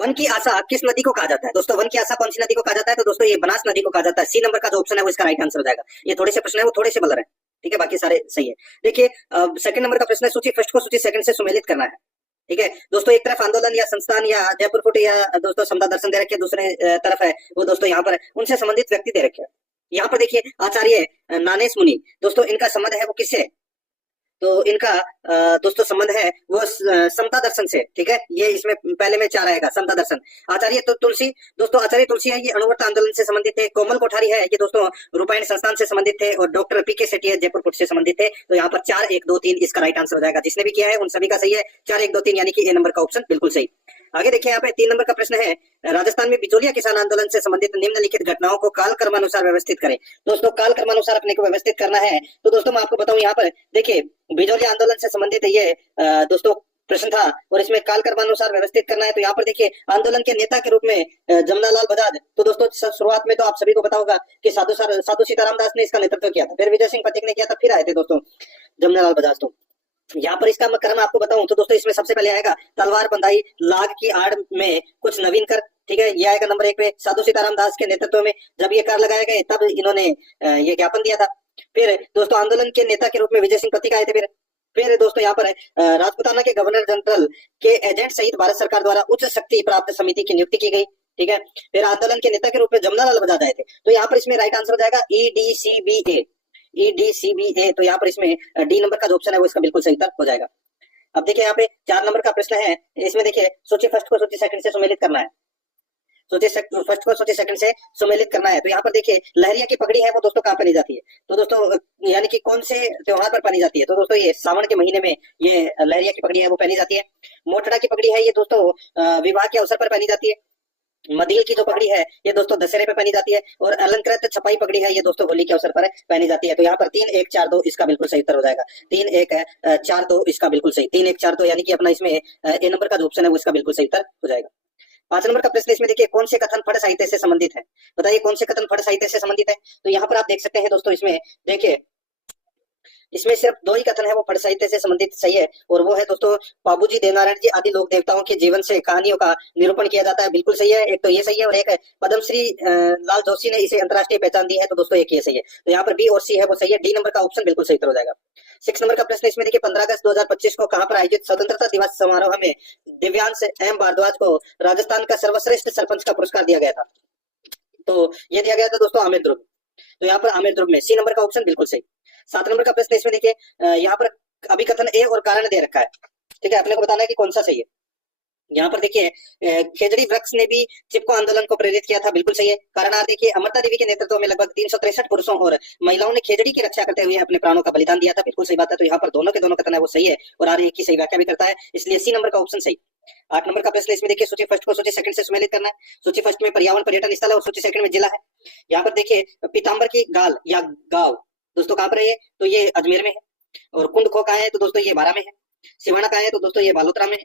One की आशा किस नदी को कहा जाता है? दोस्तों वन की आशा कौन सी नदी को कहा जाता है? तो दोस्तों ये बनास नदी को कहा जाता है। सी नंबर का जो ऑप्शन है वो इसका राइट आंसर हो जाएगा। ये थोड़े से प्रश्न है वो थोड़े से बलर है, ठीक है, बाकी सारे सही है। देखिए सेकंड नंबर का प्रश्न है, सूची फर्स्ट को सूची सेकंड से सुमेलित करना है। ठीक है दोस्तों, एक तरफ आंदोलन या संस्थान या जयपुर फुट या दोस्तों समता दर्शन दे रखे, दूसरे तरफ है वो दोस्तों यहाँ पर उनसे संबंधित व्यक्ति दे रखे हैं। यहाँ पर देखिए आचार्य नानेस मुनि, दोस्तों इनका संबंध है वो किससे? तो इनका दोस्तों संबंध है वो समता दर्शन से, ठीक है, ये इसमें पहले में चार आएगा समता दर्शन। आचार्य तुलसी, दोस्तों आचार्य तुलसी है ये अणुवर्त आंदोलन से संबंधित थे। कोमल कोठारी है ये दोस्तों रूपायण संस्थान से संबंधित थे। और डॉक्टर पीके सेठी है जयपुर फुट से संबंधित थे। तो यहाँ पर 4 1 2 3 इसका राइट आंसर हो जाएगा। जिसने भी किया है उन सभी का सही है। 4 1 2 3 यानी कि ए नंबर का ऑप्शन बिल्कुल सही। आगे देखिए यहाँ पे 3 नंबर का प्रश्न है, राजस्थान में बिचौलिया किसान आंदोलन से संबंधित निम्नलिखित घटनाओं को काल क्रमानुसार व्यवस्थित करें। दोस्तों काल क्रमानुसार अपने को व्यवस्थित करना है। तो दोस्तों मैं आपको बताऊं यहाँ पर देखिए बिचौलिया आंदोलन से संबंधित ये दोस्तों प्रश्न था और इसमें काल क्रमानुसार व्यवस्थित करना है। तो यहाँ पर देखिए आंदोलन के नेता के रूप में जमनालाल बजाज, तो दोस्तों शुरुआत में तो आप सभी को पता होगा कि साधु सीताराम दास ने इसका नेतृत्व किया था, फिर विजय सिंह पथिक ने किया था, फिर आए थे दोस्तों जमनालाल बजाज। तो यहाँ पर इसका क्रम आपको बताऊं तो दोस्तों इसमें सबसे पहले आएगा तलवार बंधाई लाग की आड़ में कुछ नवीन कर, ठीक है, ये आएगा नंबर 1 पे। साधु सीताराम दास के नेतृत्व में जब ये कर लगाए गए तब इन्होंने ये ज्ञापन दिया था। फिर दोस्तों आंदोलन के नेता के रूप में विजय सिंह पथिक आए थे। फिर दोस्तों यहाँ पर राजपुताना के गवर्नर जनरल के एजेंट सहित भारत सरकार द्वारा उच्च शक्ति प्राप्त समिति की नियुक्ति की गई, ठीक है। फिर आंदोलन के नेता के रूप में जमनालाल बजाज आए थे। तो यहाँ पर इसमें राइट आंसर हो जाएगा EDCBA, EDCBA। तो यहाँ पर इसमें डी नंबर का जो ऑप्शन है वो इसका बिल्कुल सही उत्तर हो जाएगा। अब देखिए यहाँ पे 4 नंबर का प्रश्न है, इसमें देखिए सूची फर्स्ट को सूची सेकंड से सुमेलित करना है। सूची फर्स्ट को सूची सेकंड से सुमेलित करना है। तो यहाँ पर देखिए लहरिया की पगड़ी है वो दोस्तों कहाँ पहनी जाती है? तो दोस्तों यानी कि कौन से त्योहार पर पहनी जाती है? तो दोस्तों ये सावन के महीने में ये लहरिया की पगड़ी है वो पहनी जाती है। मोटड़ा की पगड़ी है ये दोस्तों विवाह के अवसर पर पहनी जाती है। मदील की जो पगड़ी है ये दोस्तों दशहरे पे पहनी जाती है। और अलंकृत छपाई पगड़ी है ये दोस्तों होली के अवसर पर पहनी जाती है। तो यहाँ पर 3 1 4 2 इसका बिल्कुल सही उत्तर हो जाएगा। 3 1 4 2 इसका बिल्कुल सही। 3 1 4 2 यानी कि अपना इसमें ए नंबर का जो ऑप्शन है वो इसका बिल्कुल सही उत्तर हो जाएगा। 5 नंबर का प्रश्न इसमें देखिए कौन से कथन फट साहित्य से संबंधित है? बताइए कौन से कथन फट साहित्य से संबंधित है? तो यहाँ पर आप देख सकते हैं दोस्तों इसमें देखिए इसमें सिर्फ 2 ही कथन है वो फट साहित्य से संबंधित सही है। और वो है दोस्तों बाबूजी देवनारायण जी आदि लोक देवताओं के जीवन से कहानियों का निरूपण किया जाता है, बिल्कुल सही है। एक तो ये सही है और एक है पद्मश्री लाल जोशी ने इसे अंतरराष्ट्रीय पहचान दी है। तो दोस्तों एक ये सही है। तो यहाँ पर बी और सी है वो सही है। डी नंबर का ऑप्शन बिल्कुल सही उत्तर हो जाएगा। 6 नंबर का प्रश्न इसमें देखिए 15 अगस्त 2025 को कहां पर आयोजित स्वतंत्रता दिवस समारोह में दिव्यांश एम भारद्वाज को राजस्थान का सर्वश्रेष्ठ सरपंच का पुरस्कार दिया गया था? तो ये दिया गया था दोस्तों आमिर दुर्ग। तो यहाँ पर आमिर दुर्ग में सी नंबर का ऑप्शन बिल्कुल सही। 7 नंबर का प्रश्न इसमें देखिए यहाँ पर अभिकथन ए और कारण दे रखा है, ठीक है, अपने को बताना है कि कौन सा सही है। यहाँ पर देखिए खेजड़ी वृक्ष ने भी चिपको आंदोलन को प्रेरित किया था, बिल्कुल सही है। कारण आर देखिए अमृता देवी के नेतृत्व में लगभग 363 पुरुषों और महिलाओं ने खेजड़ी की रक्षा करते हुए अपने प्राणों का बलिदान दिया था, बिल्कुल सही बात है। तो यहाँ पर दोनों के दोनों कथन है वो सही है और आर एक की सही व्याख्या भी करता है, इसलिए सी नंबर का ऑप्शन सही। 8 नंबर का प्रश्न इसमें देखिए सूची फर्स्ट को सूची सेकंड से सुमेलित करना है। सूची फर्स्ट में पर्यावरण पर्यटन स्थल है और सूची सेकंड में जिला है। यहाँ पर देखिए पीताम्बर की गाल या गांव दोस्तों कहाँ पर है? तो ये अजमेर में है। और कुंड खो कहाँ है? तो दोस्तों ये बारा में है। सिवाना कहाँ है? तो दोस्तों ये बालोतरा में।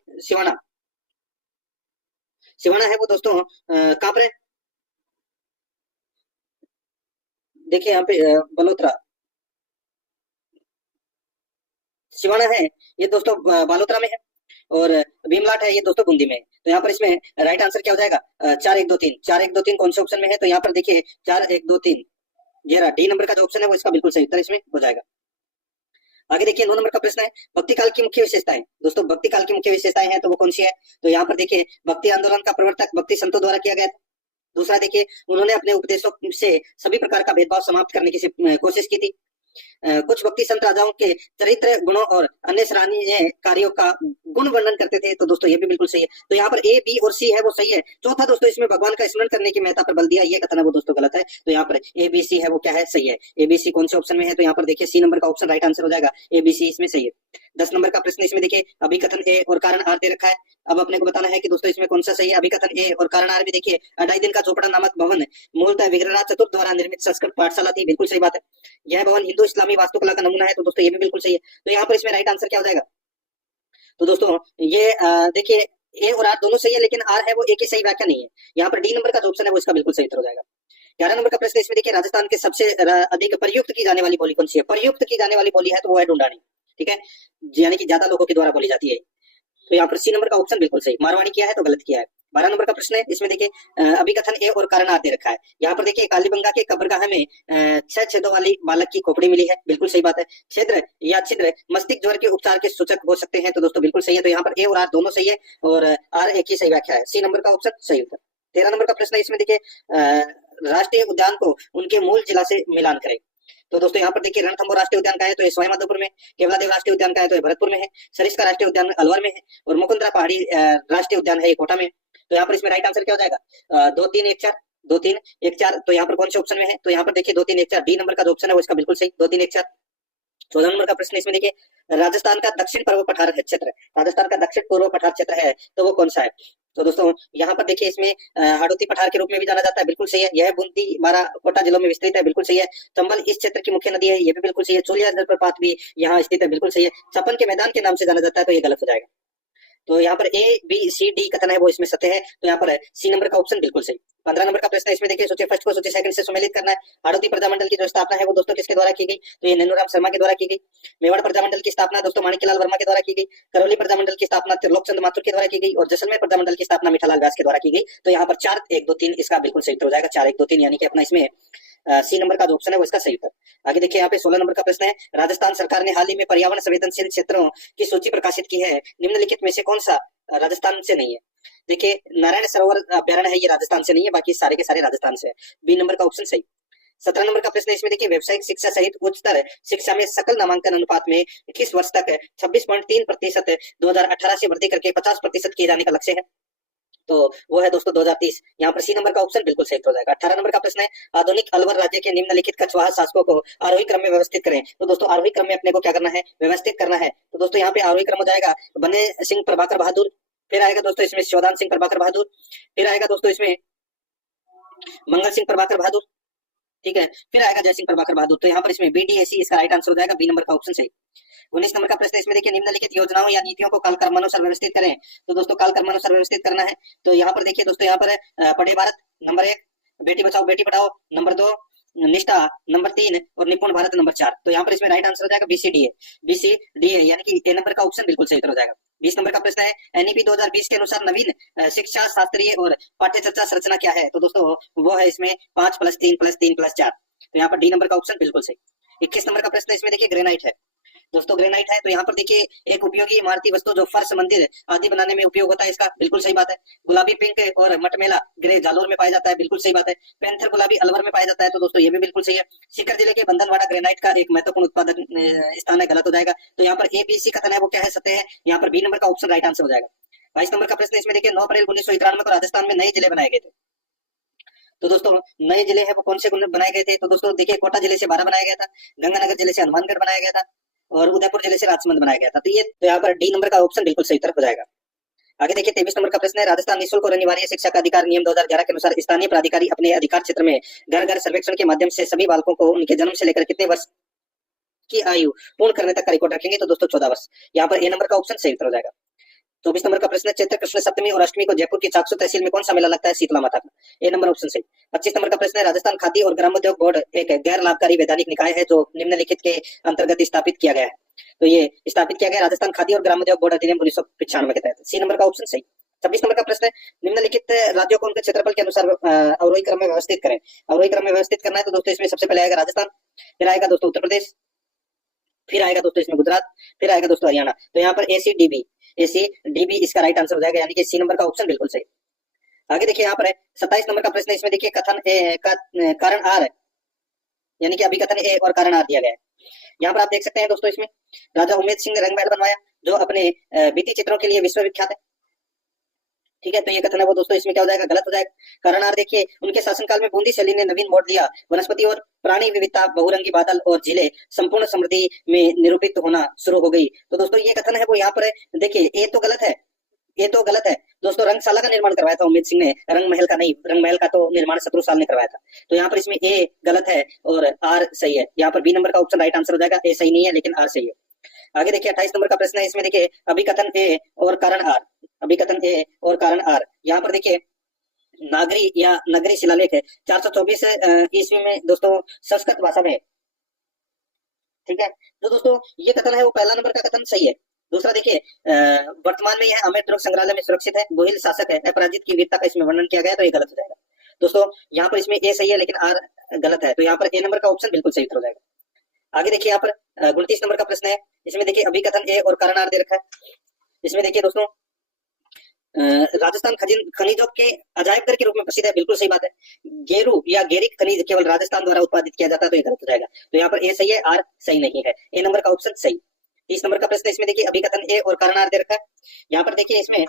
सिवाना है वो दोस्तों कहाँ पर है? देखिए यहाँ पे बलोत्रा सिवाना है ये दोस्तों बालोतरा में है। और भीमलाट है ये दोस्तों बूंदी में है। तो यहाँ पर इसमें राइट आंसर क्या हो जाएगा? 4 1 2 3। 4 1 2 3 कौन से ऑप्शन में है? तो यहाँ पर देखिए 4 1 2 3 ये रहा डी नंबर का जो ऑप्शन है वो इसका बिल्कुल सही उत्तर इसमें हो जाएगा। आगे देखिए 9 नंबर का प्रश्न है भक्ति काल की मुख्य विशेषताएं। दोस्तों भक्ति काल की मुख्य विशेषताएं हैं तो वो कौन सी है? तो यहाँ पर देखिए भक्ति आंदोलन का प्रवर्तक भक्ति संतों द्वारा किया गया था। दूसरा देखिए उन्होंने अपने उपदेशों से सभी प्रकार का भेदभाव समाप्त करने की कोशिश की थी। कुछ भक्ति संत राजाओं के चरित्र गुणों और अन्य सराहनीय कार्यों का गुण वर्णन करते थे। तो दोस्तों ये भी बिल्कुल सही है। तो यहाँ पर ए बी और सी है वो सही है। चौथा दोस्तों इसमें भगवान का स्मरण करने की महत्ता पर बल दिया, ये कथन है वो दोस्तों गलत है। तो यहाँ पर ए बी सी है वो क्या है? सही है। ए बी सी कौन से ऑप्शन में है? तो यहाँ पर देखिए सी नंबर का ऑप्शन राइट आंसर हो जाएगा। ए बी सी इसमें सही है। 10 नंबर का प्रश्न इसमें देखिए अभिकथन ए और कारण आर दे रखा है। अब अपने को बताना है कि दोस्तों इसमें कौन सा सही है। अभिकथन ए और कारण आर भी देखिए 2.5 दिन का चोपड़ा नामक भवन मूलतः विग्रहराज चतुर्थ द्वारा निर्मित संस्कृत पाठशाला थी, बिल्कुल सही बात है। यह भवन हिंदू इस्लामी वास्तुकला का नमूना है। तो दोस्तों ये भी बिल्कुल सही है। तो यहाँ पर इसमें राइट आंसर क्या हो जाएगा? तो दोस्तों ये देखिए ए और आर दोनों सही है, लेकिन आर है वो ए की सही व्याख्या नहीं है। यहाँ पर डी नंबर का जो ऑप्शन है वो इसका बिल्कुल सही उत्तर हो जाएगा। 11 नंबर का प्रश्न इसमें देखिए राजस्थान के सबसे अधिक प्रयुक्त की जाने वाली बोली कौन सी है? प्रयुक्त की जाने वाली बोली है तो वो है ढूंढानी, ठीक है, यानी कि ज्यादा लोगों के द्वारा बोली जाती है। तो यहाँ पर सी नंबर का ऑप्शन बिल्कुल सही। मारवाड़ी किया है तो गलत किया है। 12 नंबर का प्रश्न है, इसमें देखिए अभिकथन ए और कारण आर दे रखा है। यहाँ पर देखिए कालीबंगा के कब्रगाह में 6 छेदों वाली बालक की खोपड़ी मिली है, बिल्कुल सही बात है। छिद्र या छिद्र मस्तिष्क ज्वर के उपचार के सूचक हो सकते हैं, तो दोस्तों बिल्कुल सही है। तो यहाँ पर ए और आर दोनों सही है और आर एक ही सही व्याख्या है, सी नंबर का ऑप्शन सही उत्तर। 13 नंबर का प्रश्न है, इसमें देखिए राष्ट्रीय उद्यान को उनके मूल जिला से मिलान करें। तो दोस्तों यहाँ पर देखिए रणथंभौर राष्ट्रीय उद्यान का है तो ये सवाई माधोपुर में, केवलादेव राष्ट्रीय उद्यान का है तो ये भरतपुर में है, सरिस्का राष्ट्रीय उद्यान अलवर में है और मुकुंदरा पहाड़ी राष्ट्रीय उद्यान है ये कोटा में। तो यहाँ पर इसमें राइट आंसर क्या हो जाएगा? 2 3 1 4, 2 3 1 4। तो यहाँ पर कौन से ऑप्शन में है? तो यहाँ पर देखिए 2 3 1 4 डी नंबर का जो ऑप्शन है वो इसका बिल्कुल सही, 2 3 1 4। 14 नंबर का प्रश्न इसमें देखिए राजस्थान का दक्षिण पूर्व पठार क्षेत्र, राजस्थान का दक्षिण पूर्व पठार क्षेत्र है तो वो कौन सा है? तो दोस्तों यहाँ पर देखिए इसमें हाड़ौती पठार के रूप में भी जाना जाता है, बिल्कुल सही है। यह बूंदी बारा कोटा जिलों में विस्तृत है, बिल्कुल सही है। चंबल इस क्षेत्र की मुख्य नदी है, ये भी बिल्कुल सही है। चोलिया जलप्रपात भी यहाँ स्थित है, बिल्कुल सही है। छप्पन के मैदान के नाम से जाना जाता है तो ये गलत हो जाएगा। तो यहाँ पर ए बी सी डी कथन है वो इसमें सत्य है, तो यहाँ पर सी नंबर का ऑप्शन बिल्कुल सही। 15 नंबर का प्रश्न इसमें देखिए सूची फर्स्ट को सूची सेकंड से सम्मिलित करना है। हाड़ौती प्रजामंडल की जो स्थापना है वो दोस्तों किसके द्वारा की गई? तो ये नैनूराम शर्मा के द्वारा की गई। मेवाड़ प्रजामंडल की स्थापना दोस्तों माणिक्यलाल वर्मा के द्वारा की गई। करौली प्रजामंडल की स्थापना त्रिलोकचंद माथुर के द्वारा की गई और जैसलमेर प्रजामंडल की स्थापना मीठालाल व्यास के द्वारा की गई। तो यहाँ पर 4 1 2 3 इसका बिल्कुल सही उत्तर हो जाएगा, 4 1 2 3, यानी कि अपना इसमें सी नंबर का जो ऑप्शन है वो इसका सही उत्तर। आगे देखिए यहाँ पे 16 नंबर का प्रश्न है, राजस्थान सरकार ने हाल ही में पर्यावरण संवेदनशील क्षेत्रों की सूची प्रकाशित की है, निम्नलिखित में से कौन सा राजस्थान से नहीं है? देखिए नारायण सरोवर अभ्यारण्य है, ये राजस्थान से नहीं है, बाकी सारे के सारे राजस्थान से है, बी नंबर का ऑप्शन सही। 17 नंबर का प्रश्न इसमें देखिए व्यावसायिक शिक्षा सहित उच्चतर शिक्षा में सकल नामांकन अनुपात में किस वर्ष तक 26.3% 2018 से वृद्धि करके 50% किए जाने का लक्ष्य है? तो वो है दोस्तों 2030। यहाँ पर सी नंबर का ऑप्शन बिल्कुल सही हो जाएगा। 18 नंबर का प्रश्न है, आधुनिक अलवर राज्य के निम्नलिखित कछवाहा शासकों को आरोही क्रम में व्यवस्थित करें। तो दोस्तों आरोही क्रम में अपने को क्या करना है? व्यवस्थित करना है। तो दोस्तों यहाँ पे आरोही क्रम हो जाएगा बने सिंह प्रभाकर बहादुर, फिर आएगा दोस्तों इसमें शिवदान सिंह प्रभाकर बहादुर, फिर आएगा दोस्तों इसमें मंगल सिंह प्रभाकर बहादुर, ठीक है, फिर आएगा जय सिंह प्रभाकर बहादुर। तो यहाँ पर इसमें बीडीएसी इसका राइट आंसर हो जाएगा, बी नंबर का ऑप्शन सही। 19 नंबर का प्रश्न इसमें देखिए निम्नलिखित योजनाओं या नीतियों को काल कर्मानुसार व्यवस्थित करें। तो दोस्तों काल कर्मानुसार व्यवस्थित करना है। तो यहाँ पर देखिए दोस्तों यहाँ पर पढ़े भारत नंबर 1, बेटी बचाओ बेटी पढ़ाओ नंबर 2, निष्ठा नंबर 3 और निपुण भारत नंबर 4। तो यहाँ पर इसमें राइट आंसर हो जाएगा बीसीडीए, बीसीडीए यानी कि ए नंबर का ऑप्शन बिल्कुल सही हो जाएगा। 20 नंबर का प्रश्न है, एनईपी 2020 के अनुसार नवीन शिक्षा शास्त्रीय और पाठ्य चर्चा संरचना क्या है? तो दोस्तों वो है इसमें 5+3+3+4। तो यहाँ पर डी नंबर का ऑप्शन बिल्कुल सही। 21 नंबर का प्रश्न इसमें देखिए ग्रेनाइट है, दोस्तों ग्रेनाइट है तो यहाँ पर देखिए एक उपयोगी इमारती वस्तु जो फर्श मंदिर आदि बनाने में उपयोग होता है, इसका बिल्कुल सही बात है। गुलाबी पिंक और मटमेला ग्रे जालोर में पाया जाता है, बिल्कुल सही बात है। पैंथर गुलाबी अलवर में पाया जाता है, तो दोस्तों ये भी बिल्कुल सही है। सीकर जिले के बंधनवाड़ा ग्रेनाइट का एक महत्वपूर्ण उत्पादन स्थान है, गलत हो जाएगा। तो यहाँ पर एबीसी कथन है वो क्या है? सत्य है। यहाँ पर बी नंबर का ऑप्शन राइट आंसर हो जाएगा। 22 नंबर का प्रश्न इसमें देखिए 9 अप्रैल 1993 को राजस्थान में नए जिले बनाए गए थे। तो दोस्तों नए जिले हैं वो कौन से बनाए गए थे? तो दोस्तों देखिए कोटा जिले से 12 बनाया गया था, गंगानगर जिले से हनुमानगढ़ बनाया गया था और उदयपुर जिले से राजसमंद बनाया गया था। तो ये तो यहाँ पर डी नंबर का ऑप्शन बिल्कुल सही तरफ हो जाएगा। आगे देखिए 23 नंबर का प्रश्न है, राजस्थान निःशुल्क और अनिवार्य शिक्षा का अधिकार नियम 2011 के अनुसार स्थानीय प्राधिकारी अपने अधिकार क्षेत्र में घर घर सर्वेक्षण के माध्यम से सभी बालकों को उनके जन्म से लेकर कितने वर्ष की आयु पूर्ण करने तक का रिकॉर्ड रखेंगे? तो दोस्तों 14 वर्ष। यहाँ पर ए नंबर का ऑप्शन सही उत्तर हो जाएगा। 24 नंबर का प्रश्न है, चैत्र कृष्ण सप्तमी और अष्टमी को जयपुर की चाकसू तहसील में कौन सा मेला लगता है? शीतला माता का, ए नंबर ऑप्शन सही। 25 नंबर का प्रश्न है, राजस्थान खादी और ग्रामोद्योग बोर्ड एक गैर लाभकारी वैधानिक निकाय है जो निम्नलिखित के अंतर्गत स्थापित किया गया है। तो ये स्थापित किया गया राजस्थान खादी और ग्रामोद्योग बोर्ड अधिनियम 1995 के तहत, सी नंबर का ऑप्शन सही। 26 नंबर का प्रश्न है, निम्नलिखित राज्यों को उनके क्षेत्रफल के अनुसार अवरोही क्रम में व्यवस्थित करें। अवरोही क्रम में व्यवस्थित करना है तो दोस्तों इसमें सबसे पहले आएगा राजस्थान, फिर आएगा दोस्तों उत्तर प्रदेश, फिर आएगा दोस्तों इसमें गुजरात, फिर आएगा दोस्तों हरियाणा। तो यहाँ पर एसीडीबी इसका राइट आंसर हो जाएगा, यानी कि सी नंबर का ऑप्शन बिल्कुल सही। आगे देखिए यहाँ पर 27 नंबर का प्रश्न इसमें देखिए कथन ए का कारण आर, यानी कि अभिकथन ए और कारण आर दिया गया है। यहाँ पर आप देख सकते हैं दोस्तों इसमें राजा उमेद सिंह ने रंगमहल बनवाया जो अपने भित्ति चित्रों के लिए विश्वविख्यात है, ठीक है। तो ये कथन है वो दोस्तों इसमें क्या हो जाएगा? गलत हो जाएगा। कारण आर देखिए उनके शासनकाल में बूंदी शैली ने नवीन मोड़ दिया, वनस्पति और प्राणी विविधता, बहुरंगी बादल और झीलें संपूर्ण समृद्धि में निरूपित होना शुरू हो गई। तो दोस्तों ये कथन है वो यहाँ पर देखिए ए तो गलत है, ये तो गलत है दोस्तों। रंगशाला का निर्माण करवाया था उमेद सिंह ने, रंगमहल का नहीं। रंगमहल का तो निर्माण शत्रुसाल ने करवाया था। तो यहाँ पर इसमें ए गलत है और आर सही है। यहाँ पर बी नंबर का ऑप्शन राइट आंसर हो जाएगा, ए सही नहीं है लेकिन आर सही है। आगे देखिए 28 नंबर का प्रश्न है, इसमें देखिए अभिकथन ए और कारण आर, अभिकथन ए और कारण आर। यहाँ पर देखिए नागरी या नगरी शिलालेख है 424 ईस्वी में दोस्तों संस्कृत भाषा में, ठीक है। तो दोस्तों ये कथन है वो पहला नंबर का कथन सही है, दूसरा देखिए वर्तमान में यह अमेर दुर्ग संग्रहालय में सुरक्षित है, गोहिल शासक है, अपराजित की वीरता का इसमें वर्णन किया गया है, तो ये गलत हो जाएगा। दोस्तों यहाँ पर इसमें ए सही है लेकिन आर गलत है, तो यहाँ पर ए नंबर का ऑप्शन बिल्कुल सही उत्तर हो जाएगा। आगे देखिए यहाँ पर 29 नंबर का प्रश्न है, इसमें देखिए अभिकथन ए और कारण आर दे रखा है। इसमें देखिए दोस्तों राजस्थान खनिजों के अजायब घर के रूप में प्रसिद्ध है, बिल्कुल सही बात है। गेरू या गेरिक खनिज केवल राजस्थान द्वारा उत्पादित किया जाता है, तो ये गलत हो जाएगा। तो यहाँ पर ए सही है, आर सही नहीं है, ए नंबर का ऑप्शन सही। 30 नंबर का प्रश्न, इसमें देखिए अभिकथन ए और कारण आर दे रखा है। यहाँ पर देखिए इसमें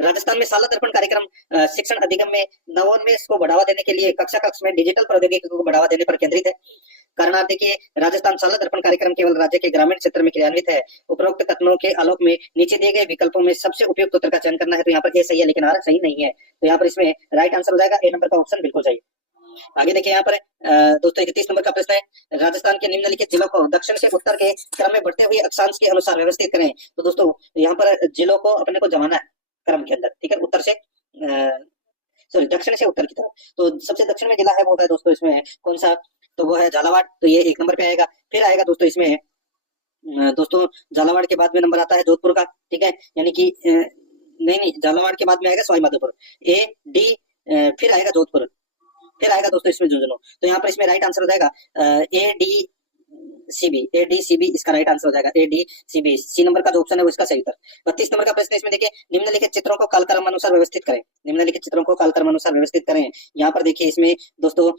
राजस्थान में शाला दर्पण कार्यक्रम शिक्षण अधिगम में नवोन्मेष को बढ़ावा देने के लिए कक्षा कक्ष में डिजिटल प्रौद्योगिकी को बढ़ावा देने पर केंद्रित है। कारणार्थ देखिए राजस्थान शाला दर्पण कार्यक्रम केवल राज्य के ग्रामीण क्षेत्र में क्रियान्वित है। उपरोक्त कथनों के आलोक में नीचे दिए गए विकल्पों में सबसे उपयुक्त उत्तर का चयन करना है, तो यहाँ पर ए सही है लेकिन आर सही नहीं है, तो यहाँ पर इसमें राइट आंसर हो जाएगा ए नंबर का ऑप्शन बिल्कुल सही। आगे देखिए यहाँ पर दोस्तों 31 नंबर का प्रश्न है, राजस्थान के निम्नलिखित जिलों को दक्षिण से उत्तर के क्रम में बढ़ते हुए अक्षांश के अनुसार व्यवस्थित करें। तो दोस्तों यहाँ पर जिलों को अपने को जमाना है क्रम के अंदर, ठीक है, उत्तर से सॉरी दक्षिण से उत्तर की तरफ। तो सबसे दक्षिण में जिला है वो है दोस्तों इसमें कौन सा, तो वो है झालावाड़, तो ये 1 नंबर पे आएगा। फिर आएगा दोस्तों इसमें दोस्तों झालावाड़ के बाद में नंबर आता है जोधपुर का, ठीक है, यानी कि नहीं झालावाड़ के बाद में आएगा सवाई माधोपुर, ए डी फिर आएगा जोधपुर, फिर आएगा दोस्तों इसमें झुंझुनू। तो यहाँ पर इसमें राइट आंसर हो जाएगा ए डी सी बी इसका राइट आंसर हो जाएगा, A D C B, C number का जो ऑप्शन है वो इसका सही उत्तर। 32 नंबर का प्रश्न, इसमें देखिए निम्नलिखित चित्रों को कालक्रम अनुसार व्यवस्थित करें, निम्नलिखित चित्रों को कालक्रम अनुसार व्यवस्थित करें। यहाँ पर देखिए इसमें दोस्तों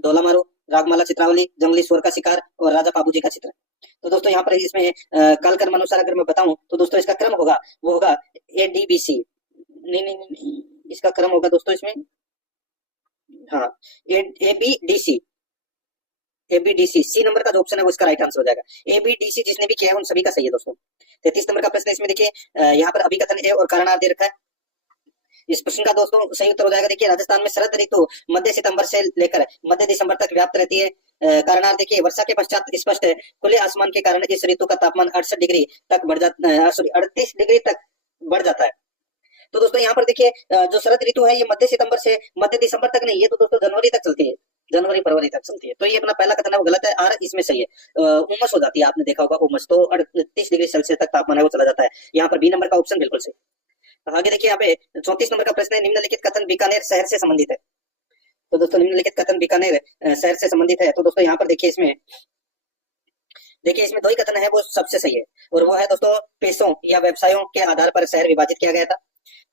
डोला मारू, रागमाला चित्रावली, जंगली सुअर का शिकार और राजा बाबूजी का चित्र। तो दोस्तों यहाँ पर इसमें कालक्रम अनुसार अगर मैं बताऊं तो दोस्तों इसका क्रम होगा वो होगा ए डी बी सी, नहीं इसका क्रम होगा दोस्तों इसमें हाँ A B D C, A B D C, C number का जो ऑप्शन है वो इसका राइट आंसर हो जाएगा। एबीडीसी जिसने भी किया है उन सभी का सही है दोस्तों। 33 नंबर का प्रश्न, इसमें देखिए यहाँ पर अभिकथन ए और कारण आर दे रखा है। इस प्रश्न का दोस्तों सही उत्तर हो जाएगा, देखिए राजस्थान में शरद ऋतु मध्य सितंबर से लेकर मध्य दिसंबर तक व्याप्त रहती है। कारणार्थ देखिए वर्षा के पश्चात स्पष्ट है खुले आसमान के कारण इस ऋतु का तापमान 68 डिग्री तक बढ़ जाता है, सॉरी 38 डिग्री तक बढ़ जाता है। तो दोस्तों यहाँ पर देखिए जो शरद ऋतु है ये मध्य सितंबर से मध्य दिसंबर तक नहीं, ये तो दोस्तों जनवरी तक चलती है, जनवरी फरवरी तक चलती है। तो ये अपना पहला कथन है वो गलत है, आर इसमें सही है। उमस हो जाती है, आपने देखा होगा उमस, तो 38 डिग्री सेल्सियस तक तापमान है वो चला जाता है। यहाँ पर बी नंबर का ऑप्शन बिल्कुल सही। आगे देखिए यहाँ पे 34 नंबर का प्रश्न है, निम्नलिखित कथन बीकानेर शहर से संबंधित है। तो दोस्तों निम्नलिखित कथन बीकानेर शहर से संबंधित है। तो दोस्तों यहाँ पर देखिए इसमें दो ही कथन है वो सबसे सही है, और वो है दोस्तों पेशों या व्यवसायों के आधार पर शहर विभाजित किया गया था।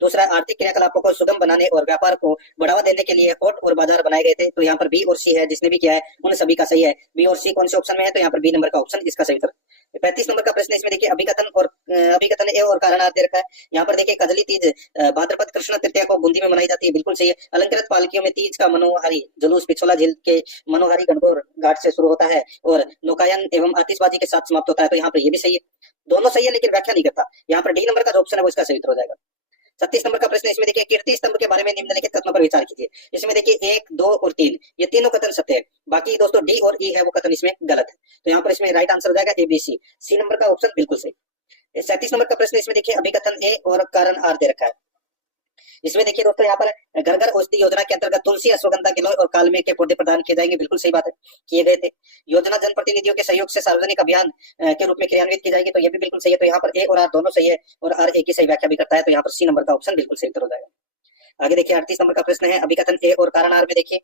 दूसरा आर्थिक क्रियाकलापों को सुगम बनाने और व्यापार को बढ़ावा देने के लिए हाट और बाजार बनाए गए थे। तो यहाँ पर बी और सी है, जिसने भी किया है उन सभी का सही है। बी और सी कौन से ऑप्शन में है, तो यहाँ पर बी नंबर का ऑप्शन इसका सही उत्तर। 35 नंबर का प्रश्न, इसमें देखिए अभिकथन ए और कारण आर दे रखा है। यहाँ पर देखिए कजली तीज भाद्रपद कृष्ण तृतीया को बूंदी में मनाई जाती है, बिल्कुल सही है। अलंकृत पालकियों में तीज का मनोहारी जुलूस पिछोला झील के मनोहारी गणगौर घाट से शुरू होता है और नौकायन एवं आतिशबाजी के साथ समाप्त होता है। तो यहाँ पर ये भी सही है, दोनों सही है लेकिन व्याख्या नहीं करता। यहाँ पर डी नंबर का जो ऑप्शन है वो इसका सही उत्तर हो जाएगा। 36 नंबर का प्रश्न, इसमें देखिए कीर्ति स्तंभ के बारे में निम्नलिखित कथनों पर विचार कीजिए। इसमें देखिए 1, 2 और 3 ये तीनों कथन सत्य है, बाकी दोस्तों डी और ई है वो कथन इसमें गलत है। तो यहाँ पर इसमें राइट आंसर हो जाएगा एबीसी, सी नंबर का ऑप्शन बिल्कुल सही। 37 नंबर का प्रश्न, इसमें देखिए अभिकथन ए और कारण आर दे रखा है। इसमें देखिए दोस्तों यहाँ पर घर घर औषधि योजना के अंतर्गत तुलसी, अश्वगंधा, गिलोय और कालमे के पौधे प्रदान किए जाएंगे, बिल्कुल सही बात है, किए गए थे। योजना जनप्रतिनिधियों के सहयोग से सार्वजनिक अभियान के रूप में क्रियान्वित की जाएगी, तो ये भी बिल्कुल सही है। तो यहाँ पर ए और आर दोनों सही है, और आर ए की सही व्याख्या भी करता है, तो यहाँ पर सी नंबर का ऑप्शन बिल्कुल सही उत्तर हो जाएगा। आगे देखिए 38 नंबर का प्रश्न है, अभिकथन ए और कारण आर में देखिए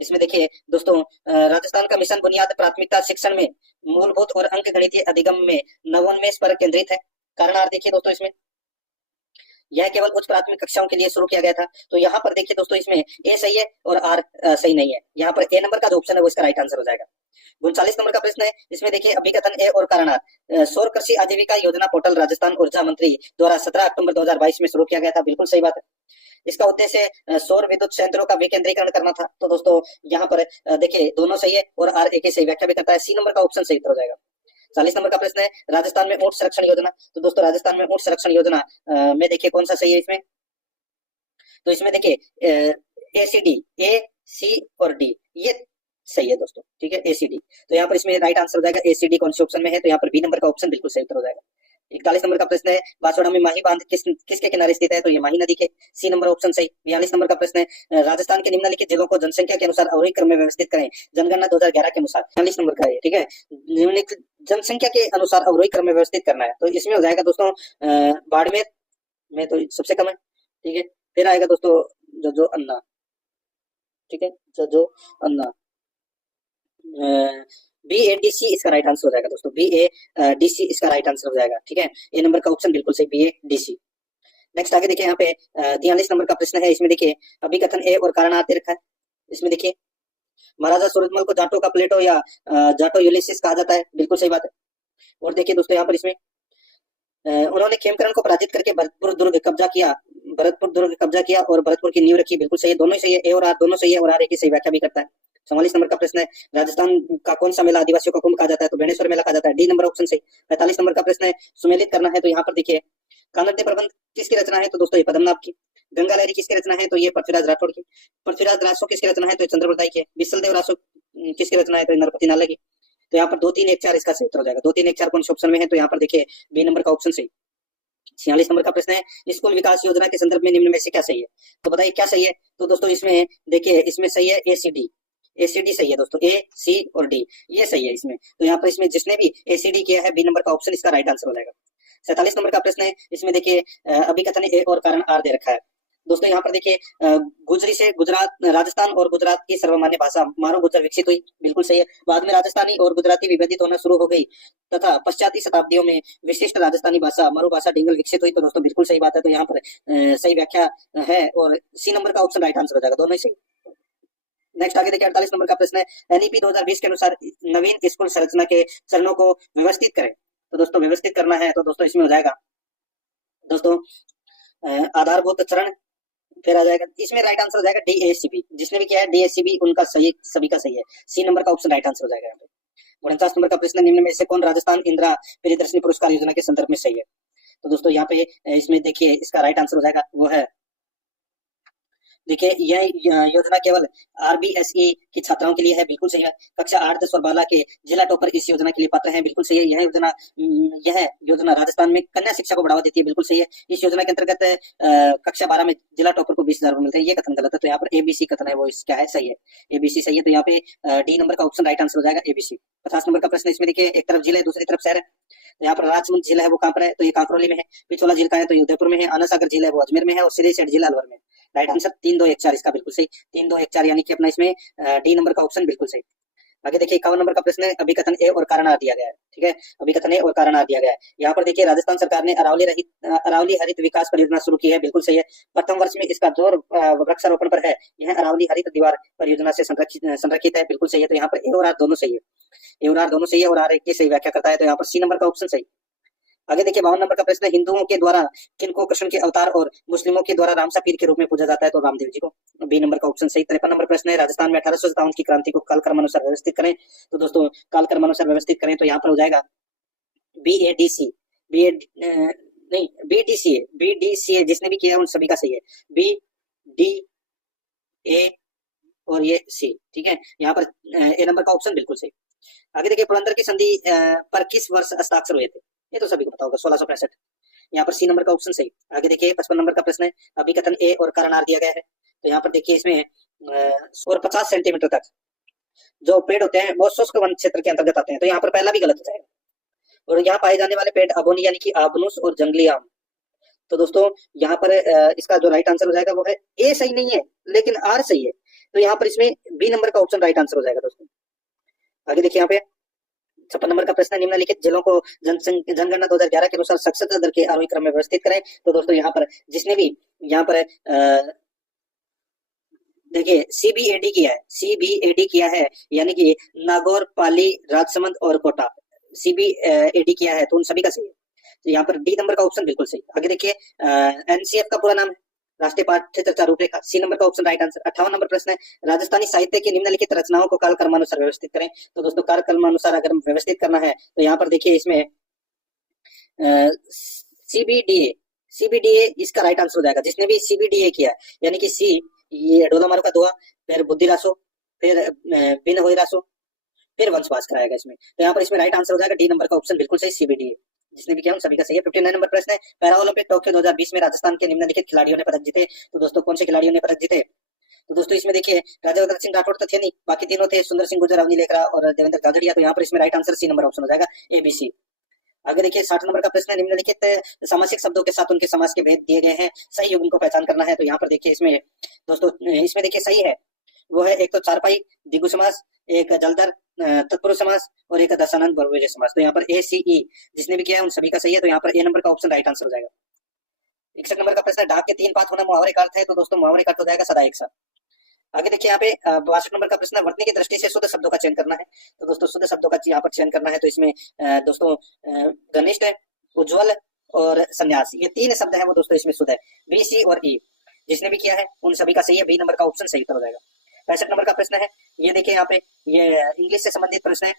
इसमें देखिए दोस्तों राजस्थान का मिशन बुनियाद प्राथमिकता शिक्षण में मूलभूत और अंक गणितीय अधिगम में नवोन्मेष पर केंद्रित है। कारण आर देखिए दोस्तों इसमें यह केवल उच्च प्राथमिक कक्षाओं के लिए शुरू किया गया था। तो यहाँ पर देखिए दोस्तों इसमें ए सही है और आर सही नहीं है, यहाँ पर ए नंबर का जो ऑप्शन है वो इसका राइट आंसर हो जाएगा। 39 नंबर का प्रश्न है, इसमें देखिए अभिकथन ए और कारण आर सौर कृषि आजीविका योजना पोर्टल राजस्थान ऊर्जा मंत्री द्वारा 17 अक्टूबर 2022 में शुरू किया गया था, बिल्कुल सही बात है। इसका उद्देश्य सौर विद्युत संयंत्रों का विकेंद्रीकरण करना था। तो दोस्तों यहाँ पर देखिए दोनों सही है और आर ए की सही व्याख्या भी करता है, सी नंबर का ऑप्शन सही उत्तर हो जाएगा। 40 नंबर का प्रश्न है, राजस्थान में ऊंट संरक्षण योजना। तो दोस्तों राजस्थान में ऊंट संरक्षण योजना में देखिए कौन सा सही है इसमें, तो इसमें देखिए एसीडी, ए सी और डी ये सही है दोस्तों, ठीक है, एसीडी। तो यहाँ पर इसमें राइट आंसर हो जाएगा एसीडी, कौन से ऑप्शन में है, तो यहाँ पर बी नंबर का ऑप्शन बिल्कुल सही उत्तर हो जाएगा। 41 नंबर का प्रश्न है बांसवाड़ा में माही बांध किसके किनारे स्थित है, तो ये माही नदी के, सी नंबर ऑप्शन सही। 42 नंबर का प्रश्न है राजस्थान के निम्नलिखित जिलों को जनसंख्या के अनुसार अवरोही क्रम में व्यवस्थित करें, जनगणना 2011 के अनुसार। 40 नंबर का है, ठीक है, निम्नलिखित जनसंख्या के अनुसार अवरोही क्रम में व्यवस्थित करना है, तो इसमें हो जाएगा दोस्तों बाड़मेर में तो सबसे कम है, ठीक है। फिर आएगा दोस्तों जो अन्ना, ठीक है, जो अन्ना, BADC इसका राइट आंसर हो जाएगा दोस्तों, BADC इसका राइट आंसर हो जाएगा, ठीक है। ए नंबर का ऑप्शन बिल्कुल सही, BADC। नेक्स्ट आगे देखिए यहाँ पे 43 नंबर का प्रश्न है, इसमें देखिए अभिकथन ए और कारणार्थ दे रखा है। इसमें देखिए महाराजा सूरजमल को जाटो का प्लेटो या जाटो यूलिसिस कहा जाता है, बिल्कुल सही बात है। और देखिए दोस्तों यहाँ पर इसमें उन्होंने खेमकरण को पराजित करके भरतपुर दुर्ग कब्जा किया और भरतपुर की नींव रखी, बिल्कुल सही है, दोनों ही सही है, ए और आर दोनों सही है, और आर की सही व्याख्या भी करता है। 44 नंबर का प्रश्न है राजस्थान का कौन सा मेला आदिवासियों का कुंभ कहा जाता है, तो बेणेश्वर मेला कहा जाता है, डी नंबर ऑप्शन सही। 45 नंबर का प्रश्न है सुमेलित करना है, तो यहाँ पर देखिए कानड़े प्रबंध किसकी रचना है, तो दोस्तों ये पद्मनाभ की। गंगा लहरी किसकी रचना है, तो ये पृथ्वीराज राठौड़ की। पृथ्वीराज रासो किसकी रचना है, तो चंद्रप्रताई की। विशलदेव रासो किसकी रचना है, तो नरपति नाला की। तो यहाँ पर 2 3 1 4 इसका सही उत्तर हो जाएगा। 2 3 1 4 कौन से ऑप्शन में है, तो यहाँ पर देखिए बी नंबर का ऑप्शन सही। 46 नंबर का प्रश्न है स्कूल विकास योजना के संदर्भ में निम्न में से क्या सही है, तो बताइए क्या सही है, तो दोस्तों इसमें देखिए इसमें सही है ACD सही है दोस्तों, A, C और D ये सही है इसमें। तो यहाँ पर इसमें जिसने भी ACD किया है बी नंबर का ऑप्शन इसका राइट आंसर हो जाएगा। 47 नंबर का प्रश्न है, इसमें देखिए अभिकथन ए और कारण आर दे रखा है। दोस्तों यहाँ पर देखिए गुजरी से गुजरात, राजस्थान और गुजरात की सर्वमान्य भाषा मारो गुजर विकसित हुई, बिल्कुल सही है। बाद में राजस्थानी और गुजराती विभेदित होना शुरू हो गई तथा पश्चाती शताब्दियों में विशिष्ट राजस्थानी भाषा मरु भाषा डिंगल विकसित हुई, तो दोस्तों बिल्कुल सही बात है। तो यहाँ पर सही व्याख्या है और सी नंबर का ऑप्शन राइट आंसर हो जाएगा, दोनों ही सही। नेक्स्ट आगे देखिए 48 नंबर का प्रश्न है NEP 2020 के अनुसार नवीन स्कूल संरचना के चरणों को व्यवस्थित करें, तो दोस्तों व्यवस्थित करना है, तो दोस्तों इसमें हो जाएगा दोस्तों आधारभूत चरण, फिर आ जाएगा इसमें राइट आंसर हो जाएगा DACB, जिसने भी किया है DACB उनका सही, सभी का सही है, सी नंबर का ऑप्शन राइट आंसर हो जाएगा यहाँ पे। 49 नंबर का प्रश्न निम्न में से कौन राजस्थान इंदिरा प्रियदर्शनी पुरस्कार योजना के संदर्भ में सही है, तो दोस्तों यहाँ पे इसमें देखिए इसका राइट आंसर हो जाएगा वो है देखिए यह योजना केवल RBSE की छात्राओं के लिए है, बिल्कुल सही है। कक्षा 8 10 और 12 के जिला टॉपर इस योजना के लिए पात्र हैं, बिल्कुल सही है। यह योजना राजस्थान में कन्या शिक्षा को बढ़ावा देती है, बिल्कुल सही है। इस योजना के अंतर्गत कक्षा 12 में जिला टॉपर को 20,000 मिलते हैं, ये कथन गलत है, तो यहाँ पर ABC कथन है वो क्या है, सही है, ABC सही है। तो यहाँ पे डी नंबर का ऑप्शन राइट आंसर हो जाएगा ABC। 50 नंबर का प्रश्न इसमें देखिए एक तरफ जिला है दूसरी तरफ शहर है, तो यहाँ पर राजसमंद जिला है वो कहाँ पर है, तो ये कांकरोली में है। पिछोला झील का है तो ये उदयपुर में है। आना सागर जिला है वो अजमेर में है और सिरी सेठ जिला अलवर में। राइट आंसर 3 2 1 4 इसका बिल्कुल सही, 3 2 1 4 यानी कि अपना इसमें डी नंबर का ऑप्शन बिल्कुल सही। आगे देखिए 51 नंबर का प्रश्न है अभिकथन ए और कारण आर दिया गया है, ठीक है, अभिकथन ए और कारण आर दिया गया है। यहाँ पर देखिए राजस्थान सरकार ने अरावली हरित विकास परियोजना शुरू की है, बिल्कुल सही है। प्रथम वर्ष में इसका जोर वृक्षारोपण पर है, यह अरावली हरित दीवार परियोजना से संरक्षित है, बिल्कुल सही है। तो यहाँ पर ए और आर दोनों सही है, ए और आर दोनों सही है और आर एक की सही व्याख्या करता है, तो यहाँ पर सी नंबर का ऑप्शन सही। आगे देखिए 52 नंबर का प्रश्न है हिंदुओं के द्वारा किनको कृष्ण के अवतार और मुस्लिमों के द्वारा रामसा पीर के रूप में पूजा जाता है, तो रामदेव जी को, बी नंबर का ऑप्शन सही। 53 नंबर प्रश्न है राजस्थान में 1857 की क्रांति को कालक्रमानुसार व्यवस्थित करें, तो दोस्तों कालक्रमानुसार व्यवस्थित करें तो यहाँ पर हो जाएगा BADC, नहीं BDCA जिसने भी किया उन सभी का सही है, BDA और ये C, ठीक है। यहाँ पर ए नंबर का ऑप्शन बिल्कुल सही। आगे देखिए पुरंदर की संधि पर किस वर्ष हस्ताक्षर हुए थे, ये तो सभी को पता होगा 1665, यहाँ पर सी नंबर का ऑप्शन सही। आगे देखिए 55 नंबर का प्रश्न है अभिकथन ए और कारण आर दिया गया है, तो यहाँ पर देखिए इसमें और 50 सेंटीमीटर तक जो पेड़ होते हैं वो शुष्क वन क्षेत्र के अंतर्गत आते हैं, तो यहाँ पर पहला भी गलत हो जाएगा। और यहाँ पाए जाने वाले पेड़ अबोनी यानी कि आबनुस और जंगली आम, तो दोस्तों यहाँ पर इसका जो राइट आंसर हो जाएगा वो है ए सही नहीं है लेकिन आर सही है, तो यहाँ पर इसमें बी नंबर का ऑप्शन राइट आंसर हो जाएगा दोस्तों। आगे देखिए यहाँ पे 56 नंबर का प्रश्न निम्नलिखित जिलों को जनगणना 2011 के अनुसार साक्षरता दर के आरोही क्रम में व्यवस्थित करें, तो दोस्तों यहाँ पर जिसने भी यहाँ पर देखिए CBAD किया है यानी कि नागौर, पाली, राजसमंद और कोटा CBAD किया है, तो उन सभी का सही है, तो यहाँ पर डी नंबर का ऑप्शन बिल्कुल सही। आगे देखिए NCF का पूरा नाम है राष्ट्रीय पाठ्य चर्चा रूपरेखा, सी नंबर का ऑप्शन राइट आंसर। 58 नंबर प्रश्न है राजस्थानी साहित्य की निम्नलिखित रचनाओं को काल क्रमानुसार व्यवस्थित करें, तो दोस्तों काल क्रमानुसार अगर व्यवस्थित करना है तो यहाँ पर देखिए इसमें CBDA इसका राइट आंसर हो जाएगा, जिसने भी CBDA किया यानी कि सी ये डोला मारू का दुआ, फिर बुद्धि रासो, फिर बिन होई रासो, फिर वंशवास कराएगा इसमें, तो यहाँ पर इसमें राइट आंसर हो जाएगा डी नंबर का ऑप्शन बिल्कुल सही CBDA। जिसने भी किया उन सभी का सही है। 59 नंबर प्रश्न है, पैरा ओलंपिक टोक्यो 2020 में राजस्थान के निम्नलिखित खिलाड़ियों ने पदक जीते। तो दोस्तों कौन से खिलाड़ियों ने पदक जीते? तो दोस्तों इसमें देखिए राजावर्धन सिंह राठौड़ तो थे नहीं, बाकी तीनों थे, सुंदर सिंह गुर्जर, अवनी लेखरा और देवेंद्र झाझड़िया। तो यहाँ पर इसमें right answer C number option हो जाएगा, ABC। आगे देखिए 60 नंबर का प्रश्न है, निम्नलिखित सामासिक शब्दों के साथ उनके समास के भेद दिए गए हैं, सही युग्म को पहचान करना है। तो यहाँ पर देखिए इसमें दोस्तों इसमें देखिए सही है वो है, एक तो चारपाई द्विगु समास, एक जलधर तत्पुरुष समास और एक दशानंद बहुवचन समास। तो यहाँ पर ACE जिसने भी किया है उन सभी का सही है। तो यहाँ पर A नंबर का ऑप्शन राइट आंसर हो जाएगा। 61 नंबर का प्रश्न है, डाक के 3 पात होना मुहावरे का अर्थ है। तो दोस्तों मुहावरे का अर्थ हो जाएगा सदा एक साथ। आगे देखिए यहाँ पे 62 नंबर का प्रश्न है, वर्तनी की दृष्टि से शुद्ध शब्दों का चयन करना है। तो दोस्तों शुद्ध शब्दों का यहाँ पर चयन करना है। तो इसमें दोस्तों घनिष्ठ, उज्ज्वल और संन्यास, ये 3 शब्द है वो दोस्तों इसमें शुद्ध है, B, C और E। जिसने भी किया है उन सभी का सही है, B नंबर का ऑप्शन सही उत्तर हो जाएगा। 65 नंबर का प्रश्न है, ये देखिए यहाँ पे ये इंग्लिश से संबंधित प्रश्न है।